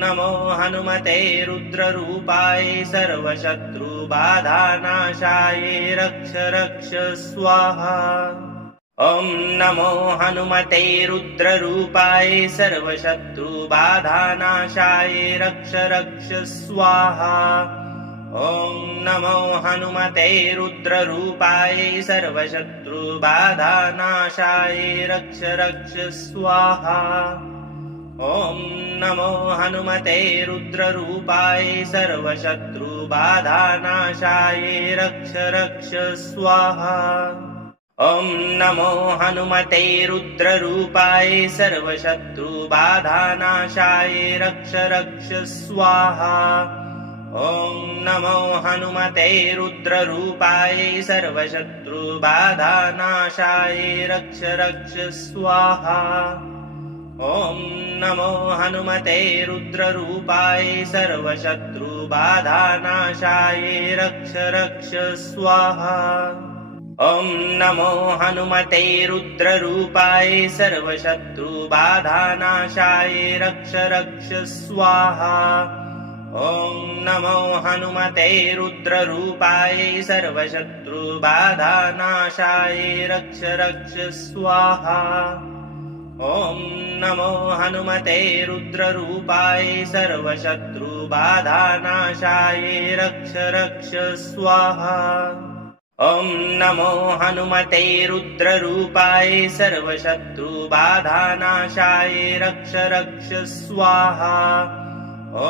नमो हनुमते रुद्ररूपाय सर्वशत्रुबाधानाशाय रक्ष रक्ष स्वाहा। ॐ नमो हनुमते रुद्ररूपाय सर्वशत्रुबाधानाशाय रक्ष रक्ष स्वाहा। ॐ नमो हनुमते रुद्ररूपाय सर्वशत्रुबाधानाशाय रक्ष रक्ष स्वाहा। ॐ नमो हनुमते रुद्ररूपाय सर्वशत्रुबाधानाशाय रक्ष रक्ष स्वाहा। ॐ नमो हनुमते रुद्ररूपाय सर्वशत्रुबाधानाशाय रक्ष रक्ष स्वाहा। ॐ नमो हनुमते रुद्ररूपाय सर्वशत्रुबाधानाशाय रक्ष रक्ष स्वाहा। ॐ नमो हनुमते रुद्ररूपाय सर्वशत्रुबाधानाशाय रक्ष रक्ष स्वाहा। ॐ नमो हनुमते रुद्ररूपाय सर्वशत्रुबाधानाशाय रक्ष रक्ष स्वाहा। ॐ नमो हनुमते रुद्ररूपाय सर्वशत्रुबाधानाशाय रक्ष रक्ष स्वाहा। ॐ नमो हनुमते रुद्ररूपाय सर्वशत्रुबाधानाशाय रक्ष रक्ष स्वाहा। ॐ नमो हनुमते रुद्ररूपाय सर्वशत्रुबाधानाशाय रक्ष रक्ष स्वाहा। ॐ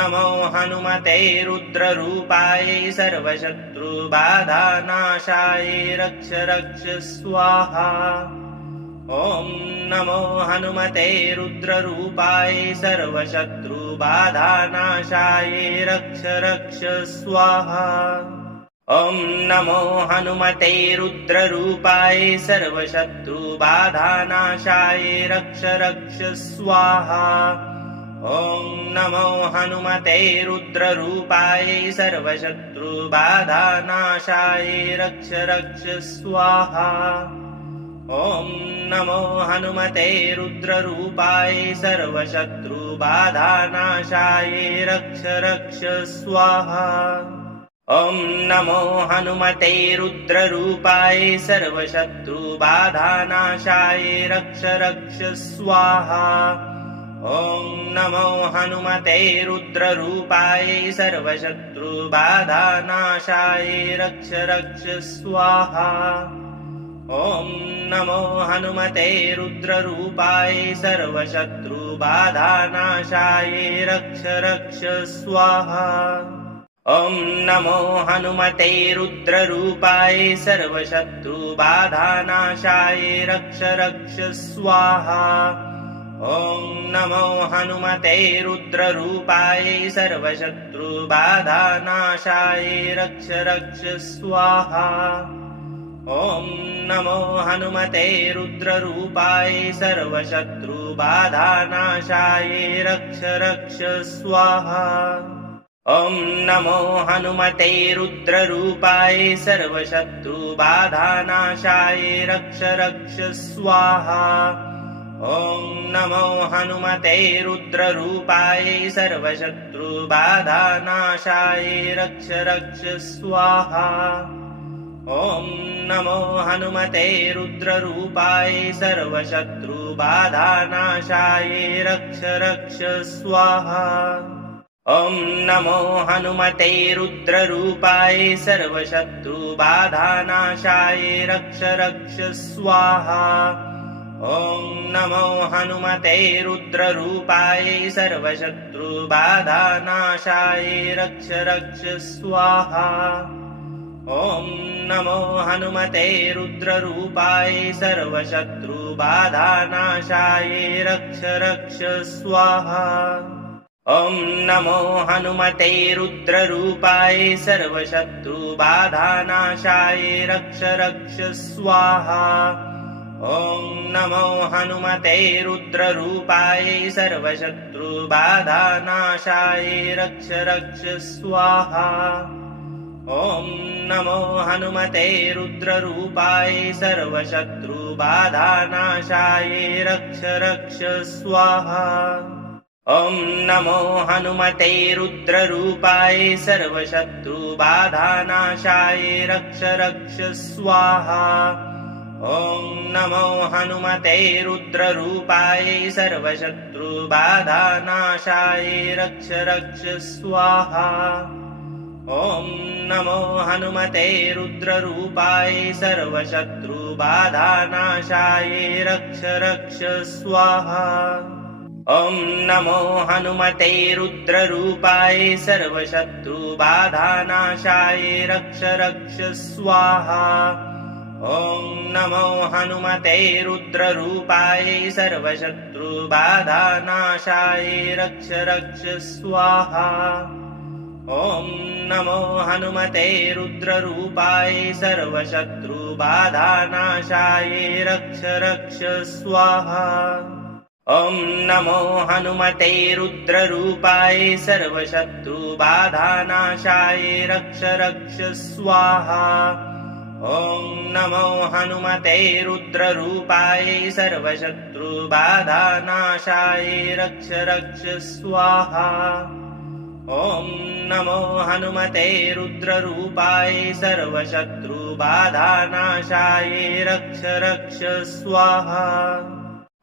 नमो हनुमते रुद्ररूपाय सर्वशत्रुबाधानाशाय रक्ष रक्ष स्वाहा। ॐ नमो हनुमते रुद्ररूपाय सर्वशत्रुबाधानाशाय रक्ष रक्ष स्वाहा। ॐ नमो हनुमते रुद्ररूपाय सर्वशत्रुबाधानाशाय रक्ष रक्ष स्वाहा। ॐ नमो हनुमते रुद्ररूपाय सर्वशत्रुबाधानाशाय रक्ष रक्ष स्वाहा। ॐ नमो हनुमते रुद्ररूपाय सर्वशत्रुबाधानाशाय रक्ष रक्ष स्वाहा। ॐ नमो हनुमते रुद्ररूपाय सर्वशत्रुबाधानाशाय रक्ष रक्ष स्वाहा। ॐ नमो हनुमते रुद्ररूपाय सर्वशत्रुबाधानाशाय रक्ष रक्ष स्वाहा। ॐ नमो हनुमते रुद्ररूपाय सर्वशत्रुबाधानाशाय रक्ष रक्ष स्वाहा। ॐ नमो हनुमते रुद्ररूपाय सर्वशत्रुबाधानाशाय रक्ष रक्ष स्वाहा। ॐ नमो हनुमते रुद्ररूपाय सर्वशत्रुबाधानाशाय रक्ष रक्ष स्वाहा। ॐ नमो हनुमते रुद्ररूपाय सर्वशत्रुबाधानाशाय रक्ष रक्ष स्वाहा। ॐ नमो हनुमते रुद्ररूपाय सर्वशत्रुबाधानाशाय रक्ष रक्ष स्वाहा। ॐ नमो हनुमते रुद्ररूपाय सर्वशत्रुबाधानाशाय रक्ष रक्ष स्वाहा। ॐ नमो हनुमते रुद्ररूपाय सर्वशत्रुबाधानाशाय रक्ष रक्ष स्वाहा। ॐ नमो हनुमते रुद्ररूपाय सर्वशत्रुबाधानाशाय रक्ष रक्ष स्वाहा। ॐ नमो हनुमते रुद्ररूपाय सर्वशत्रुबाधानाशाय रक्ष रक्ष स्वाहा। ॐ नमो हनुमते रुद्ररूपाय सर्वशत्रुबाधानाशाय रक्ष रक्ष स्वाहा। ॐ नमो हनुमते रुद्ररूपाय सर्वशत्रुबाधानाशाय रक्ष रक्ष स्वाहा। ॐ नमो हनुमते रुद्ररूपाय सर्वशत्रुबाधानाशाय रक्ष रक्ष स्वाहा। ॐ नमो हनुमते रुद्ररूपाय सर्वशत्रुबाधानाशाय रक्ष रक्ष स्वाहा। ॐ नमो हनुमते रुद्ररूपाय सर्वशत्रुबाधानाशाय रक्ष रक्ष स्वाहा। ॐ नमो हनुमते रुद्ररूपाय सर्वशत्रुबाधानाशाय रक्ष रक्ष स्वाहा। ॐ नमो हनुमते रुद्ररूपाय सर्वशत्रुबाधानाशाय रक्ष रक्ष स्वाहा। ॐ नमो हनुमते रुद्ररूपाय सर्वशत्रुबाधानाशाय रक्ष रक्ष स्वाहा। ॐ नमो हनुमते रुद्ररूपाय सर्वशत्रुबाधानाशाय रक्ष रक्ष स्वाहा। ॐ नमो हनुमते रुद्ररूपाय सर्वशत्रुबाधानाशाय रक्ष रक्ष स्वाहा। ॐ नमो हनुमते रुद्ररूपाय सर्वशत्रुबाधानाशाय रक्ष रक्ष स्वाहा। ॐ नमो हनुमते रुद्ररूपाय सर्वशत्रुबाधानाशाय रक्ष रक्ष स्वाहा। ॐ नमो हनुमते रुद्ररूपाय सर्वशत्रुबाधानाशाय रक्ष रक्ष स्वाहा।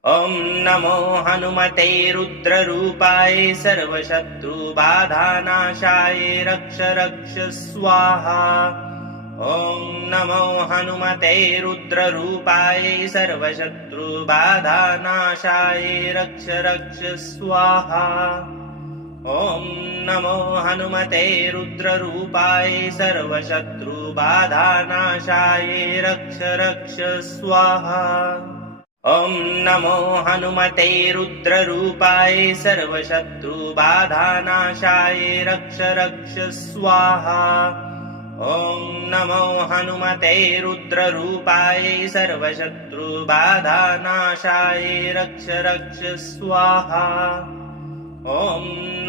ॐ नमो हनुमते रुद्ररूपाय सर्वशत्रुबाधानाशाय रक्ष रक्ष स्वाहा। ॐ नमो हनुमते रुद्ररूपाय सर्वशत्रुबाधानाशाय रक्ष रक्ष स्वाहा। ॐ नमो हनुमते रुद्ररूपाय सर्वशत्रुबाधानाशाय रक्ष रक्ष स्वाहा। ॐ नमो हनुमते रुद्ररूपाय सर्वशत्रुबाधानाशाय रक्ष रक्ष स्वाहा। ॐ नमो हनुमते रुद्ररूपाय सर्वशत्रुबाधानाशाय रक्ष रक्ष स्वाहा। ॐ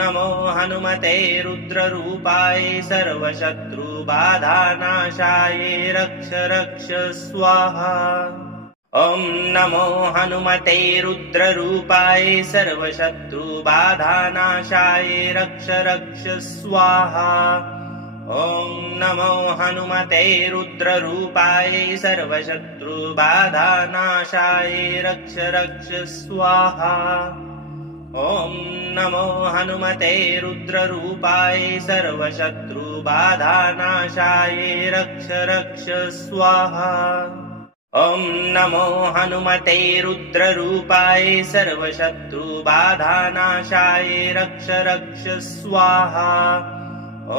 नमो हनुमते रुद्ररूपाय सर्वशत्रुबाधानाशाय रक्ष रक्ष स्वाहा। ॐ नमो हनुमते रुद्ररूपाय सर्वशत्रुबाधानाशाय रक्ष रक्ष स्वाहा। ॐ नमो हनुमते रुद्ररूपाय सर्वशत्रुबाधानाशाय रक्ष रक्ष स्वाहा। ॐ नमो हनुमते रुद्ररूपाय सर्वशत्रुबाधानाशाय रक्ष रक्ष स्वाहा। ॐ नमो हनुमते रुद्ररूपाय सर्वशत्रुबाधानाशाय रक्ष रक्ष स्वाहा। ॐ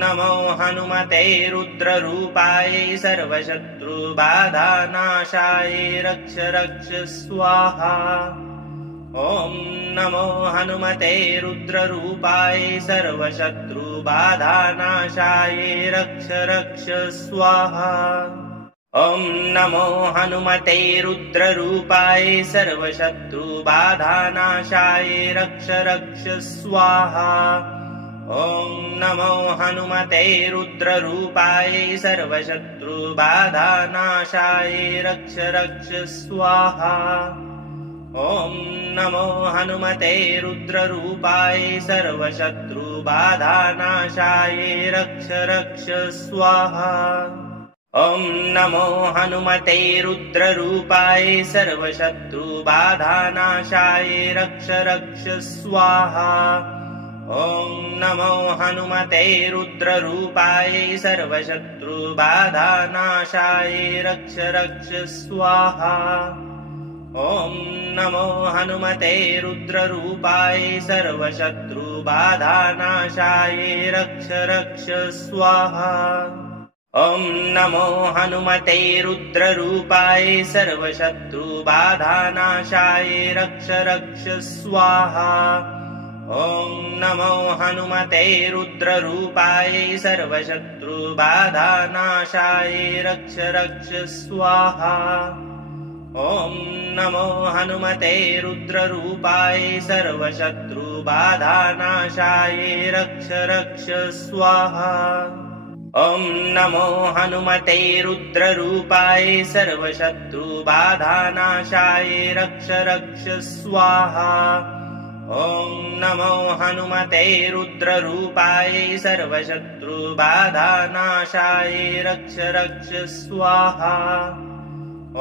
नमो हनुमते रुद्ररूपाय सर्वशत्रुबाधानाशाय रक्ष रक्ष स्वाहा। ॐ नमो हनुमते रुद्ररूपाय सर्वशत्रुबाधानाशाय रक्ष रक्ष स्वाहा। ॐ नमो हनुमते रुद्ररूपाय सर्वशत्रुबाधानाशाय रक्ष रक्ष स्वाहा। ॐ नमो हनुमते रुद्ररूपाय सर्वशत्रुबाधानाशाय रक्ष रक्ष स्वाहा। ॐ नमो हनुमते रुद्ररूपाय सर्वशत्रुबाधानाशाय रक्ष रक्ष स्वाहा। ॐ नमो हनुमते रुद्ररूपाय सर्वशत्रुबाधानाशाय रक्ष रक्ष स्वाहा। ॐ नमो हनुमते रुद्ररूपाय सर्वशत्रुबाधानाशाय रक्ष रक्ष स्वाहा। ॐ नमो हनुमते रुद्ररूपाय सर्वशत्रुबाधानाशाय रक्ष रक्ष स्वाहा। ॐ नमो हनुमते रुद्ररूपाय सर्वशत्रुबाधानाशाय रक्ष रक्ष स्वाहा। ॐ नमो हनुमते रुद्ररूपाय सर्वशत्रुबाधानाशाय रक्ष रक्ष स्वाहा। ॐ नमो हनुमते रुद्ररूपाय सर्वशत्रुबाधानाशाय रक्ष रक्ष स्वाहा। ॐ नमो हनुमते रुद्ररूपाय सर्वशत्रुबाधानाशाय रक्ष रक्ष स्वाहा। ॐ नमो हनुमते रुद्ररूपाय सर्वशत्रुबाधानाशाय रक्ष रक्ष स्वाहा। ॐ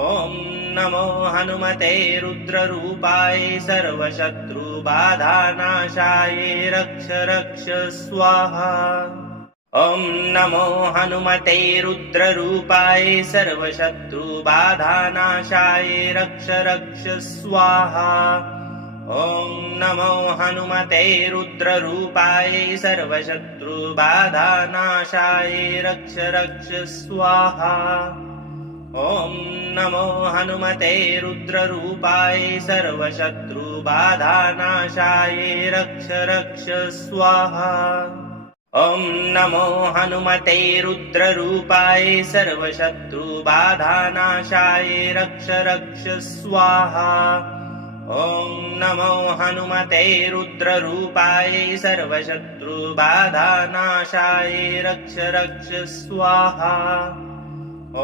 नमो हनुमते रुद्ररूपाय सर्वशत्रुबाधानाशाय रक्ष रक्ष स्वाहा। ॐ नमो हनुमते रुद्ररूपाय सर्वशत्रुबाधानाशाय रक्ष रक्ष स्वाहा। ॐ नमो हनुमते रुद्ररूपाय सर्वशत्रुबाधानाशाय रक्ष रक्ष स्वाहा। ॐ नमो हनुमते रुद्ररूपाय सर्वशत्रुबाधानाशाय रक्ष रक्ष स्वाहा। ॐ नमो हनुमते रुद्ररूपाय सर्वशत्रुबाधानाशाय रक्ष रक्ष स्वाहा। ॐ नमो हनुमते रुद्ररूपाय सर्वशत्रुबाधानाशाय रक्ष रक्ष स्वाहा। ॐ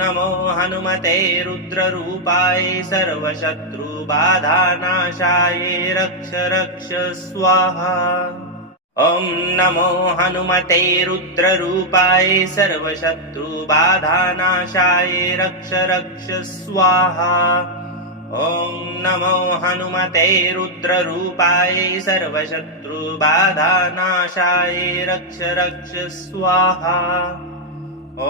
नमो हनुमते रुद्ररूपाय सर्वशत्रुबाधानाशाय रक्ष रक्ष स्वाहा। ॐ नमो हनुमते रुद्ररूपाय सर्वशत्रुबाधानाशाय रक्ष रक्ष स्वाहा। ॐ नमो हनुमते रुद्ररूपाय सर्वशत्रुबाधानाशाय रक्ष रक्ष स्वाहा। ॐ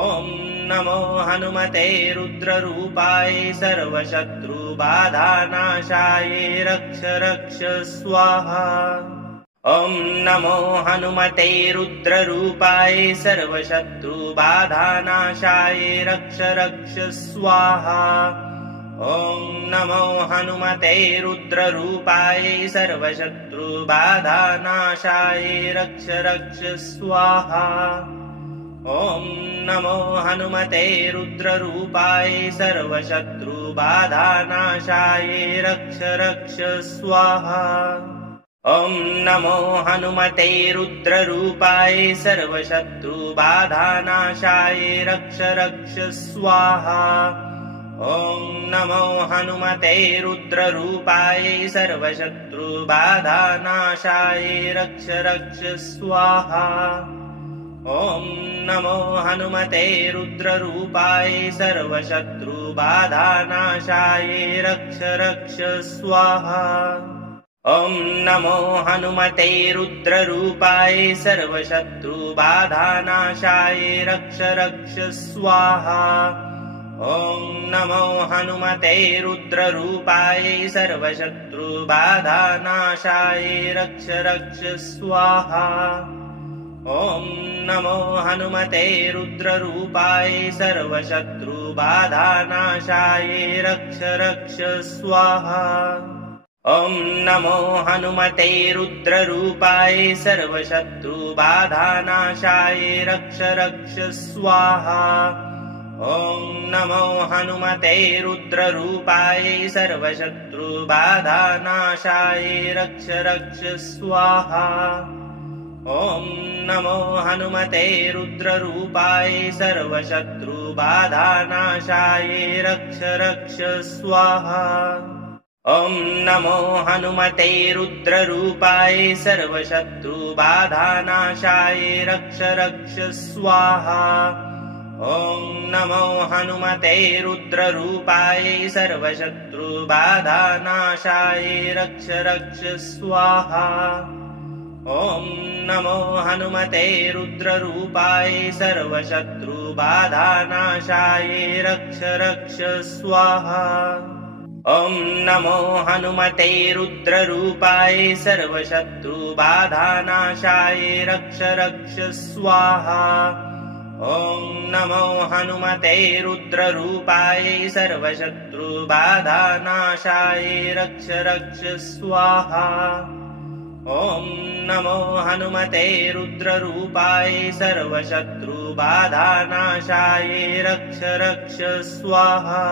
नमो हनुमते रुद्ररूपाय सर्वशत्रुबाधानाशाय रक्ष रक्ष स्वाहा। ॐ नमो हनुमते रुद्ररूपाय सर्वशत्रुबाधानाशाय रक्ष रक्ष स्वाहा। ॐ नमो हनुमते रुद्ररूपाय सर्वशत्रुबाधानाशाय रक्ष रक्ष स्वाहा। ॐ नमो हनुमते रुद्ररूपाय सर्वशत्रुबाधानाशाय रक्ष रक्ष स्वाहा। ॐ नमो हनुमते रुद्ररूपाय सर्वशत्रुबाधानाशाय रक्ष रक्ष स्वाहा। ॐ नमो हनुमते रुद्ररूपाय सर्वशत्रुबाधानाशाय रक्ष रक्ष स्वाहा। ॐ नमो हनुमते रुद्ररूपाय सर्वशत्रुबाधानाशाय रक्ष रक्ष स्वाहा। ॐ नमो हनुमते रुद्ररूपाय सर्वशत्रुबाधानाशाय रक्ष रक्ष स्वाहा। ॐ नमो हनुमते रुद्ररूपाय सर्वशत्रुबाधानाशाय रक्ष रक्ष स्वाहा। ॐ नमो हनुमते रुद्ररूपाय सर्वशत्रुबाधानाशाय रक्ष रक्ष स्वाहा। ॐ नमो हनुमते रुद्ररूपाय सर्वशत्रुबाधानाशाय रक्ष रक्ष स्वाहा। ॐ नमो हनुमते रुद्ररूपाय सर्वशत्रुबाधानाशाय रक्ष रक्ष स्वाहा। ॐ नमो हनुमते रुद्ररूपाय सर्वशत्रुबाधानाशाय रक्ष रक्ष स्वाहा। ॐ नमो हनुमते रुद्ररूपाय सर्वशत्रुबाधानाशाय रक्ष रक्ष स्वाहा। ॐ नमो हनुमते रुद्ररूपाय सर्वशत्रुबाधानाशाय रक्ष रक्ष स्वाहा। ॐ नमो हनुमते रुद्ररूपाय सर्वशत्रुबाधानाशाय रक्ष रक्ष स्वाहा। ॐ नमो हनुमते रुद्ररूपाय सर्वशत्रुबाधानाशाय रक्ष रक्ष स्वाहा। ॐ नमो हनुमते रुद्ररूपाय सर्वशत्रुबाधानाशाय रक्ष रक्ष स्वाहा। ॐ नमो हनुमते रुद्ररूपाय सर्वशत्रुबाधानाशाय रक्ष रक्ष स्वाहा।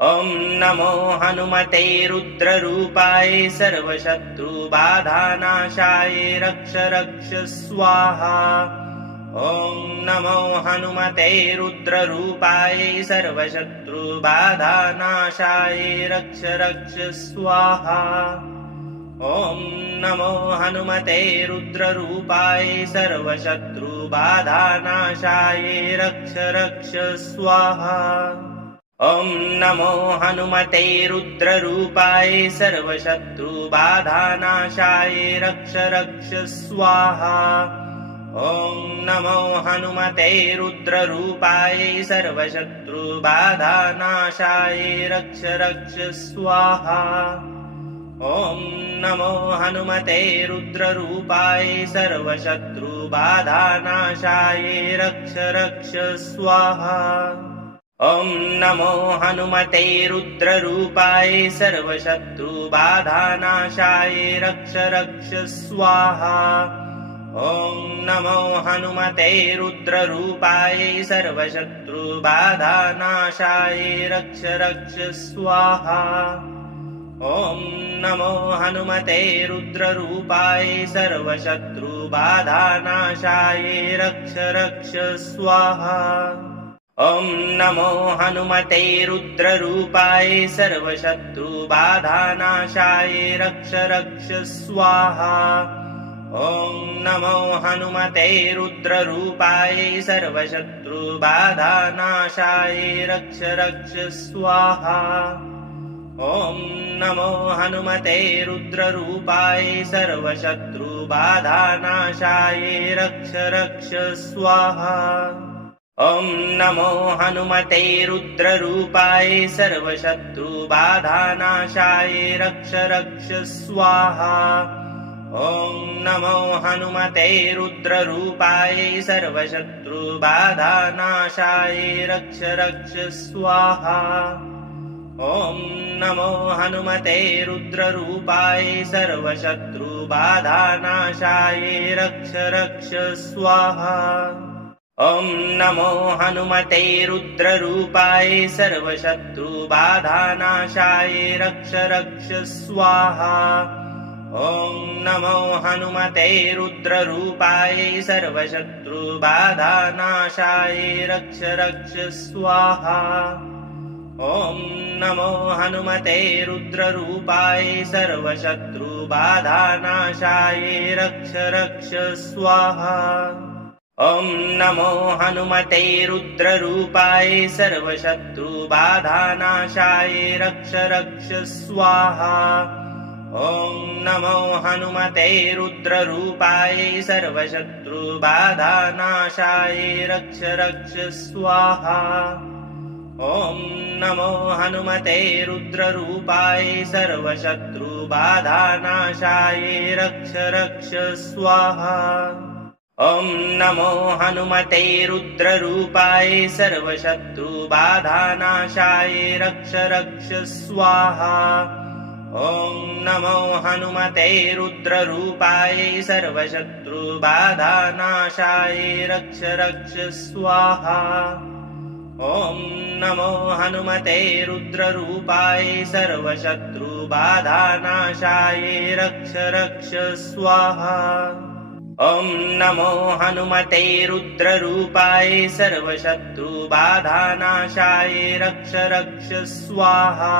ॐ नमो हनुमते रुद्ररूपाय सर्वशत्रुबाधानाशाय रक्ष रक्ष स्वाहा। ॐ नमो हनुमते रुद्ररूपाय सर्वशत्रुबाधानाशाय रक्ष रक्ष स्वाहा। ॐ नमो हनुमते रुद्ररूपाय सर्वशत्रुबाधानाशाय रक्ष रक्ष स्वाहा। ॐ नमो हनुमते रुद्ररूपाय सर्वशत्रुबाधानाशाय रक्ष रक्ष स्वाहा। ॐ नमो हनुमते रुद्ररूपाय सर्वशत्रुबाधानाशाय रक्ष रक्ष स्वाहा। ॐ नमो हनुमते रुद्ररूपाय सर्वशत्रुबाधानाशाय रक्ष रक्ष स्वाहा। ॐ नमो हनुमते रुद्ररूपाय सर्वशत्रुबाधानाशाय रक्ष रक्ष स्वाहा। ॐ नमो हनुमते रुद्ररूपाय सर्वशत्रुबाधानाशाय रक्ष रक्ष स्वाहा। ॐ नमो हनुमते रुद्ररूपाय सर्वशत्रुबाधानाशाय रक्ष रक्ष स्वाहा। ॐ नमो हनुमते रुद्ररूपाय सर्वशत्रुबाधानाशाय रक्ष रक्ष स्वाहा। ॐ नमो हनुमते रुद्ररूपाय सर्वशत्रुबाधानाशाय रक्ष रक्ष स्वाहा। ॐ नमो हनुमते रुद्ररूपाय सर्वशत्रुबाधानाशाय रक्ष रक्ष स्वाहा। ॐ नमो हनुमते रुद्ररूपाय सर्वशत्रुबाधानाशाय रक्ष रक्ष स्वाहा। ॐ नमो हनुमते रुद्ररूपाय सर्वशत्रुबाधानाशाय रक्ष रक्ष स्वाहा। ॐ नमो हनुमते रुद्ररूपाय सर्वशत्रुबाधानाशाय रक्ष रक्ष स्वाहा। ॐ नमो हनुमते रुद्ररूपाय सर्वशत्रुबाधानाशाय रक्ष रक्ष स्वाहा। ॐ नमो हनुमते रुद्ररूपाय सर्वशत्रुबाधानाशाय रक्ष रक्ष स्वाहा। ॐ नमो हनुमते रुद्ररूपाय सर्वशत्रुबाधानाशाय रक्ष रक्ष स्वाहा। ॐ नमो हनुमते रुद्ररूपाय सर्वशत्रुबाधानाशाय रक्ष रक्ष स्वाहा। ॐ नमो हनुमते रुद्ररूपाय सर्वशत्रुबाधानाशाय रक्ष रक्ष स्वाहा। ॐ नमो हनुमते रुद्ररूपाय सर्वशत्रुबाधानाशाय रक्ष रक्ष स्वाहा। ॐ नमो हनुमते रुद्ररूपाय सर्वशत्रुबाधानाशाय रक्ष रक्ष स्वाहा। ॐ नमो हनुमते रुद्ररूपाय सर्वशत्रुबाधानाशाय रक्ष रक्ष स्वाहा। ॐ नमो हनुमते रुद्ररूपाय सर्वशत्रुबाधानाशाय रक्ष रक्ष स्वाहा। ॐ नमो हनुमते रुद्ररूपाय सर्वशत्रुबाधानाशाय रक्ष रक्ष स्वाहा।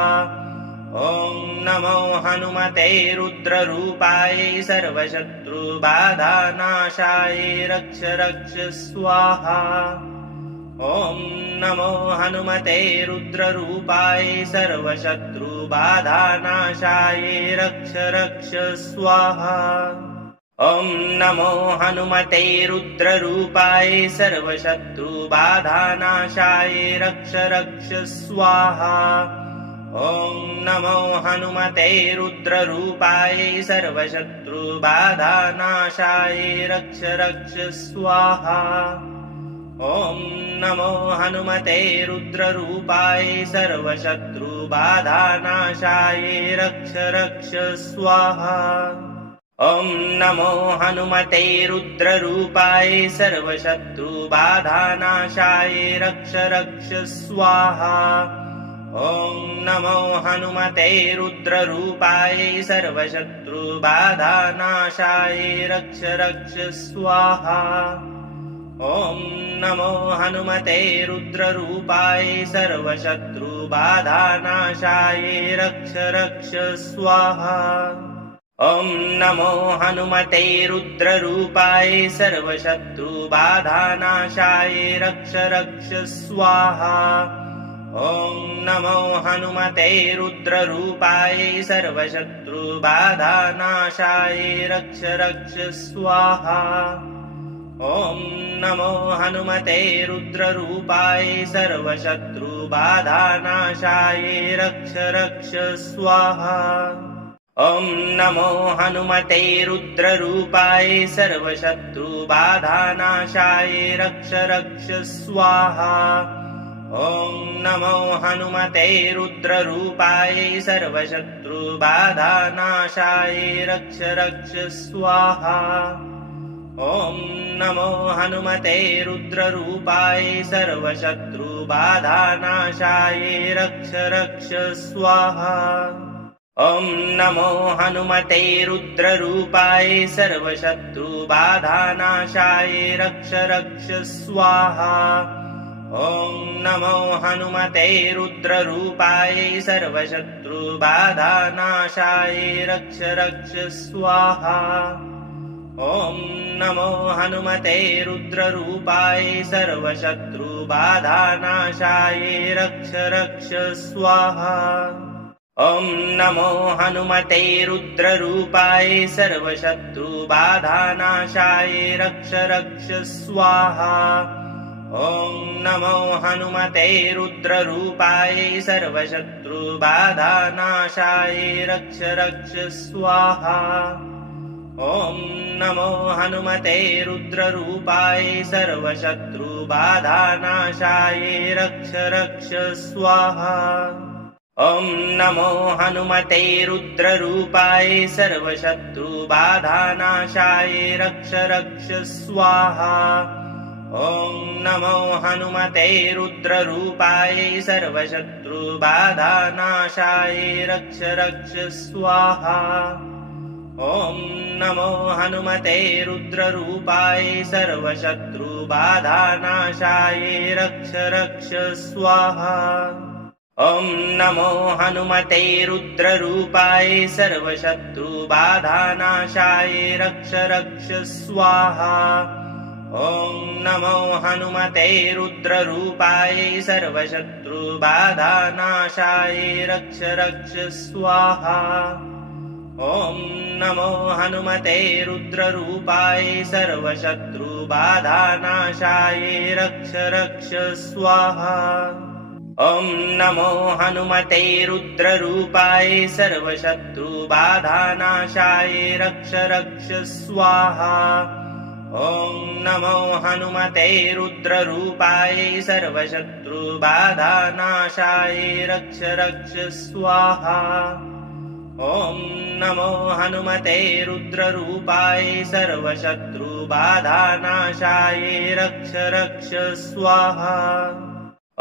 ॐ नमो हनुमते रुद्ररूपाय सर्वशत्रुबाधानाशाय रक्ष रक्ष स्वाहा। ॐ नमो हनुमते रुद्ररूपाय सर्वशत्रुबाधानाशाय रक्ष रक्ष स्वाहा। ॐ नमो हनुमते रुद्ररूपाय सर्वशत्रुबाधानाशाय रक्ष रक्ष स्वाहा। ॐ नमो हनुमते रुद्ररूपाय सर्वशत्रुबाधानाशाय रक्ष रक्ष स्वाहा। ॐ नमो हनुमते रुद्ररूपाय सर्वशत्रुबाधानाशाय रक्ष रक्ष स्वाहा। ॐ नमो हनुमते रुद्ररूपाय सर्वशत्रुबाधानाशाय रक्ष रक्ष स्वाहा। ॐ नमो हनुमते रुद्ररूपाय सर्वशत्रुबाधानाशाय रक्ष रक्ष स्वाहा। ॐ नमो हनुमते रुद्ररूपाय सर्वशत्रुबाधानाशाय रक्ष रक्ष स्वाहा। ॐ नमो हनुमते रुद्ररूपाय सर्वशत्रुबाधानाशाय रक्ष रक्ष स्वाहा। ॐ नमो हनुमते रुद्ररूपाय सर्वशत्रुबाधानाशाय रक्ष रक्ष स्वाहा। ॐ नमो हनुमते रुद्ररूपाय सर्वशत्रुबाधानाशाय रक्ष रक्ष स्वाहा। ॐ नमो हनुमते रुद्ररूपाय सर्वशत्रुबाधानाशाय रक्ष रक्ष स्वाहा। ॐ नमो हनुमते रुद्ररूपाय सर्वशत्रुबाधानाशाय रक्ष रक्ष स्वाहा। ॐ नमो हनुमते रुद्ररूपाय सर्वशत्रुबाधानाशाय रक्ष रक्ष स्वाहा। ॐ नमो हनुमते रुद्ररूपाय सर्वशत्रुबाधानाशाय रक्ष रक्ष स्वाहा। ॐ नमो हनुमते रुद्ररूपाय सर्वशत्रुबाधानाशाय रक्ष रक्ष स्वाहा। ॐ नमो हनुमते रुद्ररूपाय सर्वशत्रुबाधानाशाय रक्ष रक्ष स्वाहा। ॐ नमो हनुमते रुद्ररूपाय सर्वशत्रुबाधानाशाय रक्ष रक्ष स्वाहा। ॐ नमो हनुमते रुद्ररूपाय सर्वशत्रुबाधानाशाय रक्ष रक्ष स्वाहा। ॐ नमो हनुमते रुद्ररूपाय सर्वशत्रुबाधानाशाय रक्ष रक्ष स्वाहा। ॐ नमो हनुमते रुद्ररूपाय सर्वशत्रुबाधानाशाय रक्ष रक्ष स्वाहा। ॐ नमो हनुमते रुद्ररूपाय सर्वशत्रुबाधानाशाय रक्ष रक्ष स्वाहा। ॐ नमो हनुमते रुद्ररूपाय सर्वशत्रुबाधानाशाय रक्ष रक्ष स्वाहा। ॐ नमो हनुमते रुद्ररूपाय सर्वशत्रुबाधानाशाय रक्ष रक्ष स्वाहा। ॐ नमो हनुमते रुद्ररूपाय सर्वशत्रुबाधानाशाय रक्ष रक्ष स्वाहा। ॐ नमो हनुमते रुद्ररूपाय सर्वशत्रुबाधानाशाय रक्ष रक्ष स्वाहा। ॐ नमो हनुमते रुद्ररूपाय सर्वशत्रुबाधानाशाय रक्ष रक्ष स्वाहा। ॐ नमो हनुमते रुद्ररूपाय सर्वशत्रुबाधानाशाय रक्ष रक्ष स्वाहा। ॐ नमो हनुमते रुद्ररूपाय सर्वशत्रुबाधानाशाय रक्ष रक्ष स्वाहा।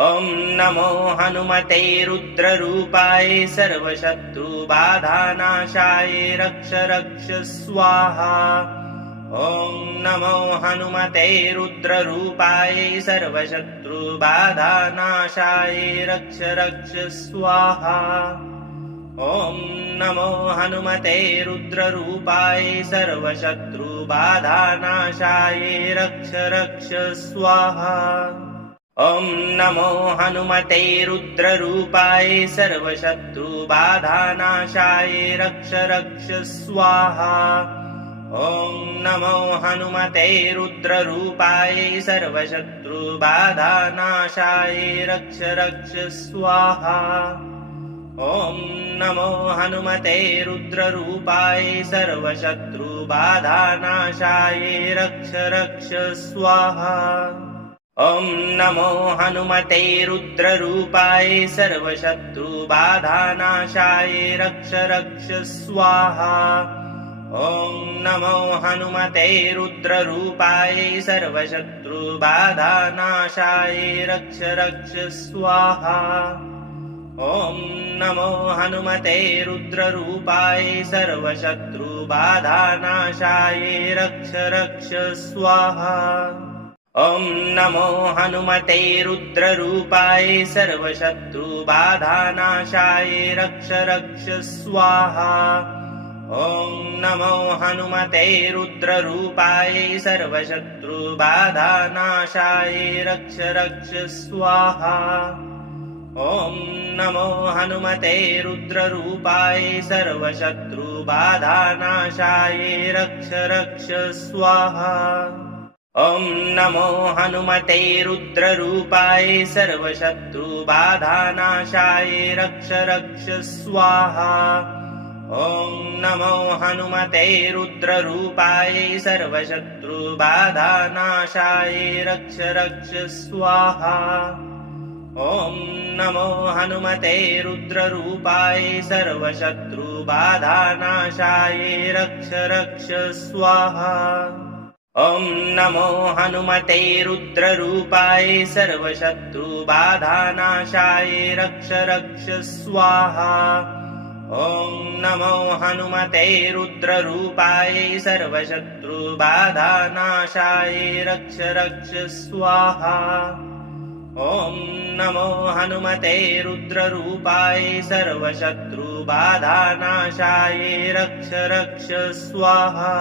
ॐ नमो हनुमते रुद्ररूपाय सर्वशत्रुबाधानाशाय रक्ष रक्ष स्वाहा। ॐ नमो हनुमते रुद्ररूपाय सर्वशत्रुबाधानाशाय रक्ष रक्ष स्वाहा। ॐ नमो हनुमते रुद्ररूपाय सर्वशत्रुबाधानाशाय रक्ष रक्ष स्वाहा। ॐ नमो हनुमते रुद्ररूपाय सर्वशत्रुबाधानाशाय रक्ष रक्ष स्वाहा। ॐ नमो हनुमते रुद्ररूपाय सर्वशत्रुबाधानाशाय रक्ष रक्ष स्वाहा। ॐ नमो हनुमते रुद्ररूपाय सर्वशत्रुबाधानाशाय रक्ष रक्ष स्वाहा। ॐ नमो हनुमते रुद्ररूपाय सर्वशत्रुबाधानाशाय रक्ष रक्ष स्वाहा। ॐ नमो हनुमते रुद्ररूपाय सर्वशत्रुबाधानाशाय रक्ष रक्ष स्वाहा। ॐ नमो हनुमते रुद्ररूपाय सर्वशत्रुबाधानाशाय रक्ष रक्ष स्वाहा। ॐ नमो हनुमते रुद्ररूपाय सर्वशत्रुबाधानाशाय रक्ष रक्ष स्वाहा। ॐ नमो हनुमते रुद्ररूपाय सर्वशत्रुबाधानाशाय रक्ष रक्ष स्वाहा। ॐ नमो हनुमते रुद्ररूपाय सर्वशत्रुबाधानाशाय रक्ष रक्ष स्वाहा। ॐ नमो हनुमते रुद्ररूपाय सर्वशत्रुबाधानाशाय रक्ष रक्ष स्वाहा। ॐ नमो हनुमते रुद्ररूपाय सर्वशत्रुबाधानाशाय रक्ष रक्ष स्वाहा। ॐ नमो हनुमते रुद्ररूपाय सर्वशत्रुबाधानाशाय रक्ष रक्ष स्वाहा। ॐ नमो हनुमते रुद्ररूपाय सर्वशत्रुबाधानाशाय रक्ष रक्ष स्वाहा। ॐ नमो हनुमते रुद्ररूपाय सर्वशत्रुबाधानाशाय रक्ष रक्ष स्वाहा। ॐ नमो हनुमते रुद्ररूपाय सर्वशत्रुबाधानाशाय रक्ष रक्ष स्वाहा।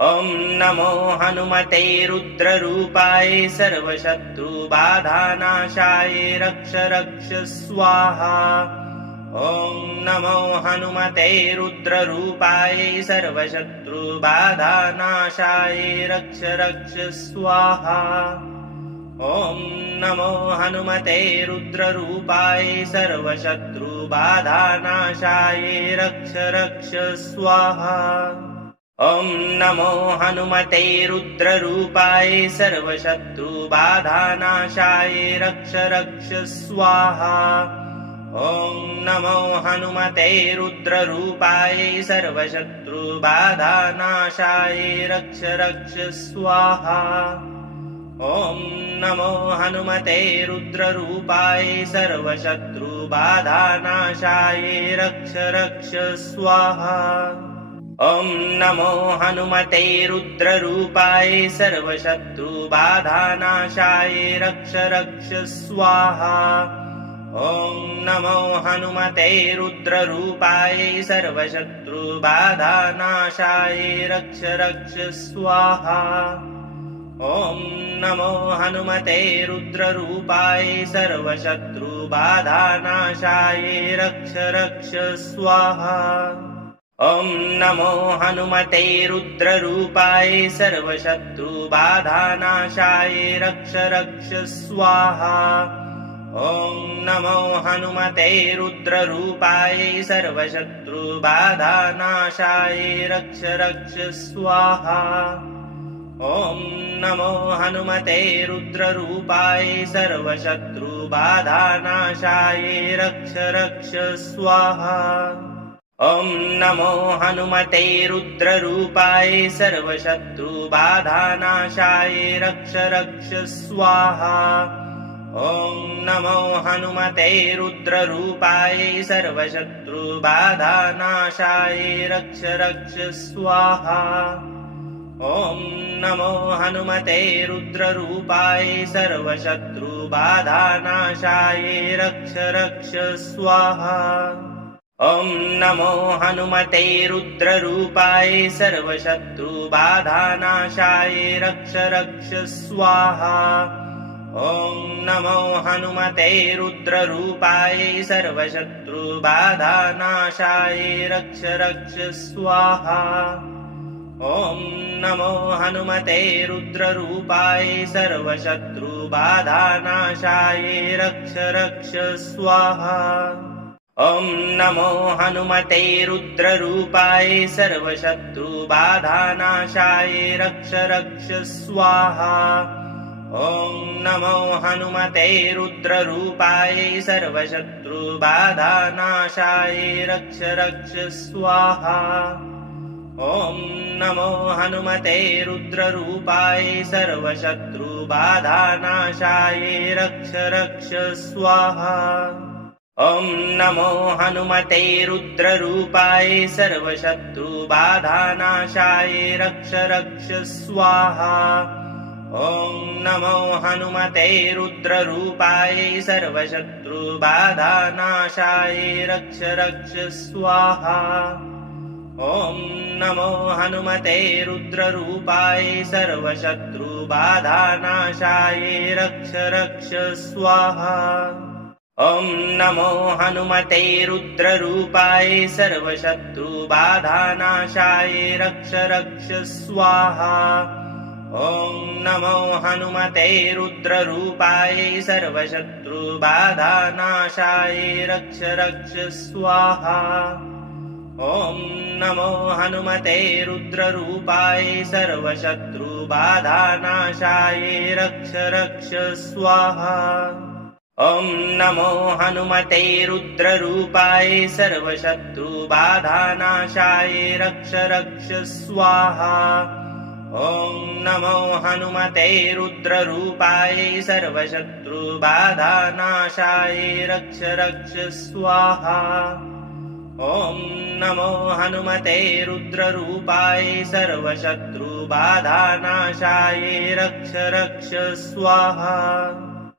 ॐ नमो हनुमते रुद्ररूपाय सर्वशत्रुबाधानाशाय रक्ष रक्ष स्वाहा। ॐ नमो हनुमते रुद्ररूपाय सर्वशत्रुबाधानाशाय रक्ष रक्ष स्वाहा। ॐ नमो हनुमते रुद्ररूपाय सर्वशत्रुबाधानाशाय रक्ष रक्ष स्वाहा। ॐ नमो हनुमते रुद्ररूपाय सर्वशत्रुबाधानाशाय रक्ष रक्ष स्वाहा। ॐ नमो हनुमते रुद्ररूपाय सर्वशत्रुबाधानाशाय रक्ष रक्ष स्वाहा। ॐ नमो हनुमते रुद्ररूपाय सर्वशत्रुबाधानाशाय रक्ष रक्ष स्वाहा। ॐ नमो हनुमते रुद्ररूपाय सर्वशत्रुबाधानाशाय रक्ष रक्ष स्वाहा। ॐ नमो हनुमते रुद्ररूपाय सर्वशत्रुबाधानाशाय रक्ष रक्ष स्वाहा। ॐ नमो हनुमते रुद्ररूपाय सर्वशत्रुबाधानाशाय रक्ष रक्ष स्वाहा। ॐ नमो हनुमते रुद्ररूपाय सर्वशत्रुबाधानाशाय रक्ष रक्ष स्वाहा। ॐ नमो हनुमते रुद्ररूपाय सर्वशत्रुबाधानाशाय रक्ष रक्ष स्वाहा। ॐ नमो हनुमते रुद्ररूपाय सर्वशत्रुबाधानाशाय रक्ष रक्ष स्वाहा। ॐ नमो हनुमते रुद्ररूपाय सर्वशत्रुबाधानाशाय रक्ष रक्ष स्वाहा। ॐ नमो हनुमते रुद्ररूपाय सर्वशत्रुबाधानाशाय रक्ष रक्ष स्वाहा। ॐ नमो हनुमते रुद्ररूपाय सर्वशत्रुबाधानाशाय रक्ष रक्ष स्वाहा। ॐ नमो हनुमते रुद्ररूपाय सर्वशत्रुबाधानाशाय रक्ष रक्ष स्वाहा। ॐ नमो हनुमते रुद्ररूपाय सर्वशत्रुबाधानाशाय रक्ष रक्ष स्वाहा। ॐ नमो हनुमते रुद्ररूपाय सर्वशत्रुबाधानाशाय रक्ष रक्ष स्वाहा। ॐ नमो हनुमते रुद्ररूपाय सर्वशत्रुबाधानाशाय रक्ष रक्ष स्वाहा। ॐ नमो हनुमते रुद्ररूपाय सर्वशत्रुबाधानाशाय रक्ष रक्ष स्वाहा। ॐ नमो हनुमते रुद्ररूपाय सर्वशत्रुबाधानाशाय रक्ष रक्ष स्वाहा। ॐ नमो हनुमते रुद्ररूपाय सर्वशत्रुबाधानाशाय रक्ष रक्ष स्वाहा। ॐ नमो हनुमते रुद्ररूपाय सर्वशत्रुबाधानाशाय रक्ष रक्ष स्वाहा। ॐ नमो हनुमते रुद्ररूपाय सर्वशत्रुबाधानाशाय रक्ष रक्ष स्वाहा। ॐ नमो हनुमते रुद्ररूपाय सर्वशत्रुबाधानाशाय रक्ष रक्ष स्वाहा। ॐ नमो हनुमते रुद्ररूपाय सर्वशत्रुबाधानाशाय रक्ष रक्ष स्वाहा। ॐ नमो हनुमते रुद्ररूपाय सर्वशत्रुबाधानाशाय रक्ष रक्ष स्वाहा। ॐ नमो हनुमते रुद्ररूपाय सर्वशत्रुबाधानाशाय रक्ष रक्ष स्वाहा। ॐ नमो हनुमते रुद्ररूपाय सर्वशत्रुबाधानाशाय रक्ष रक्ष स्वाहा। ॐ नमो हनुमते रुद्ररूपाय सर्वशत्रुबाधानाशाय रक्ष रक्ष स्वाहा।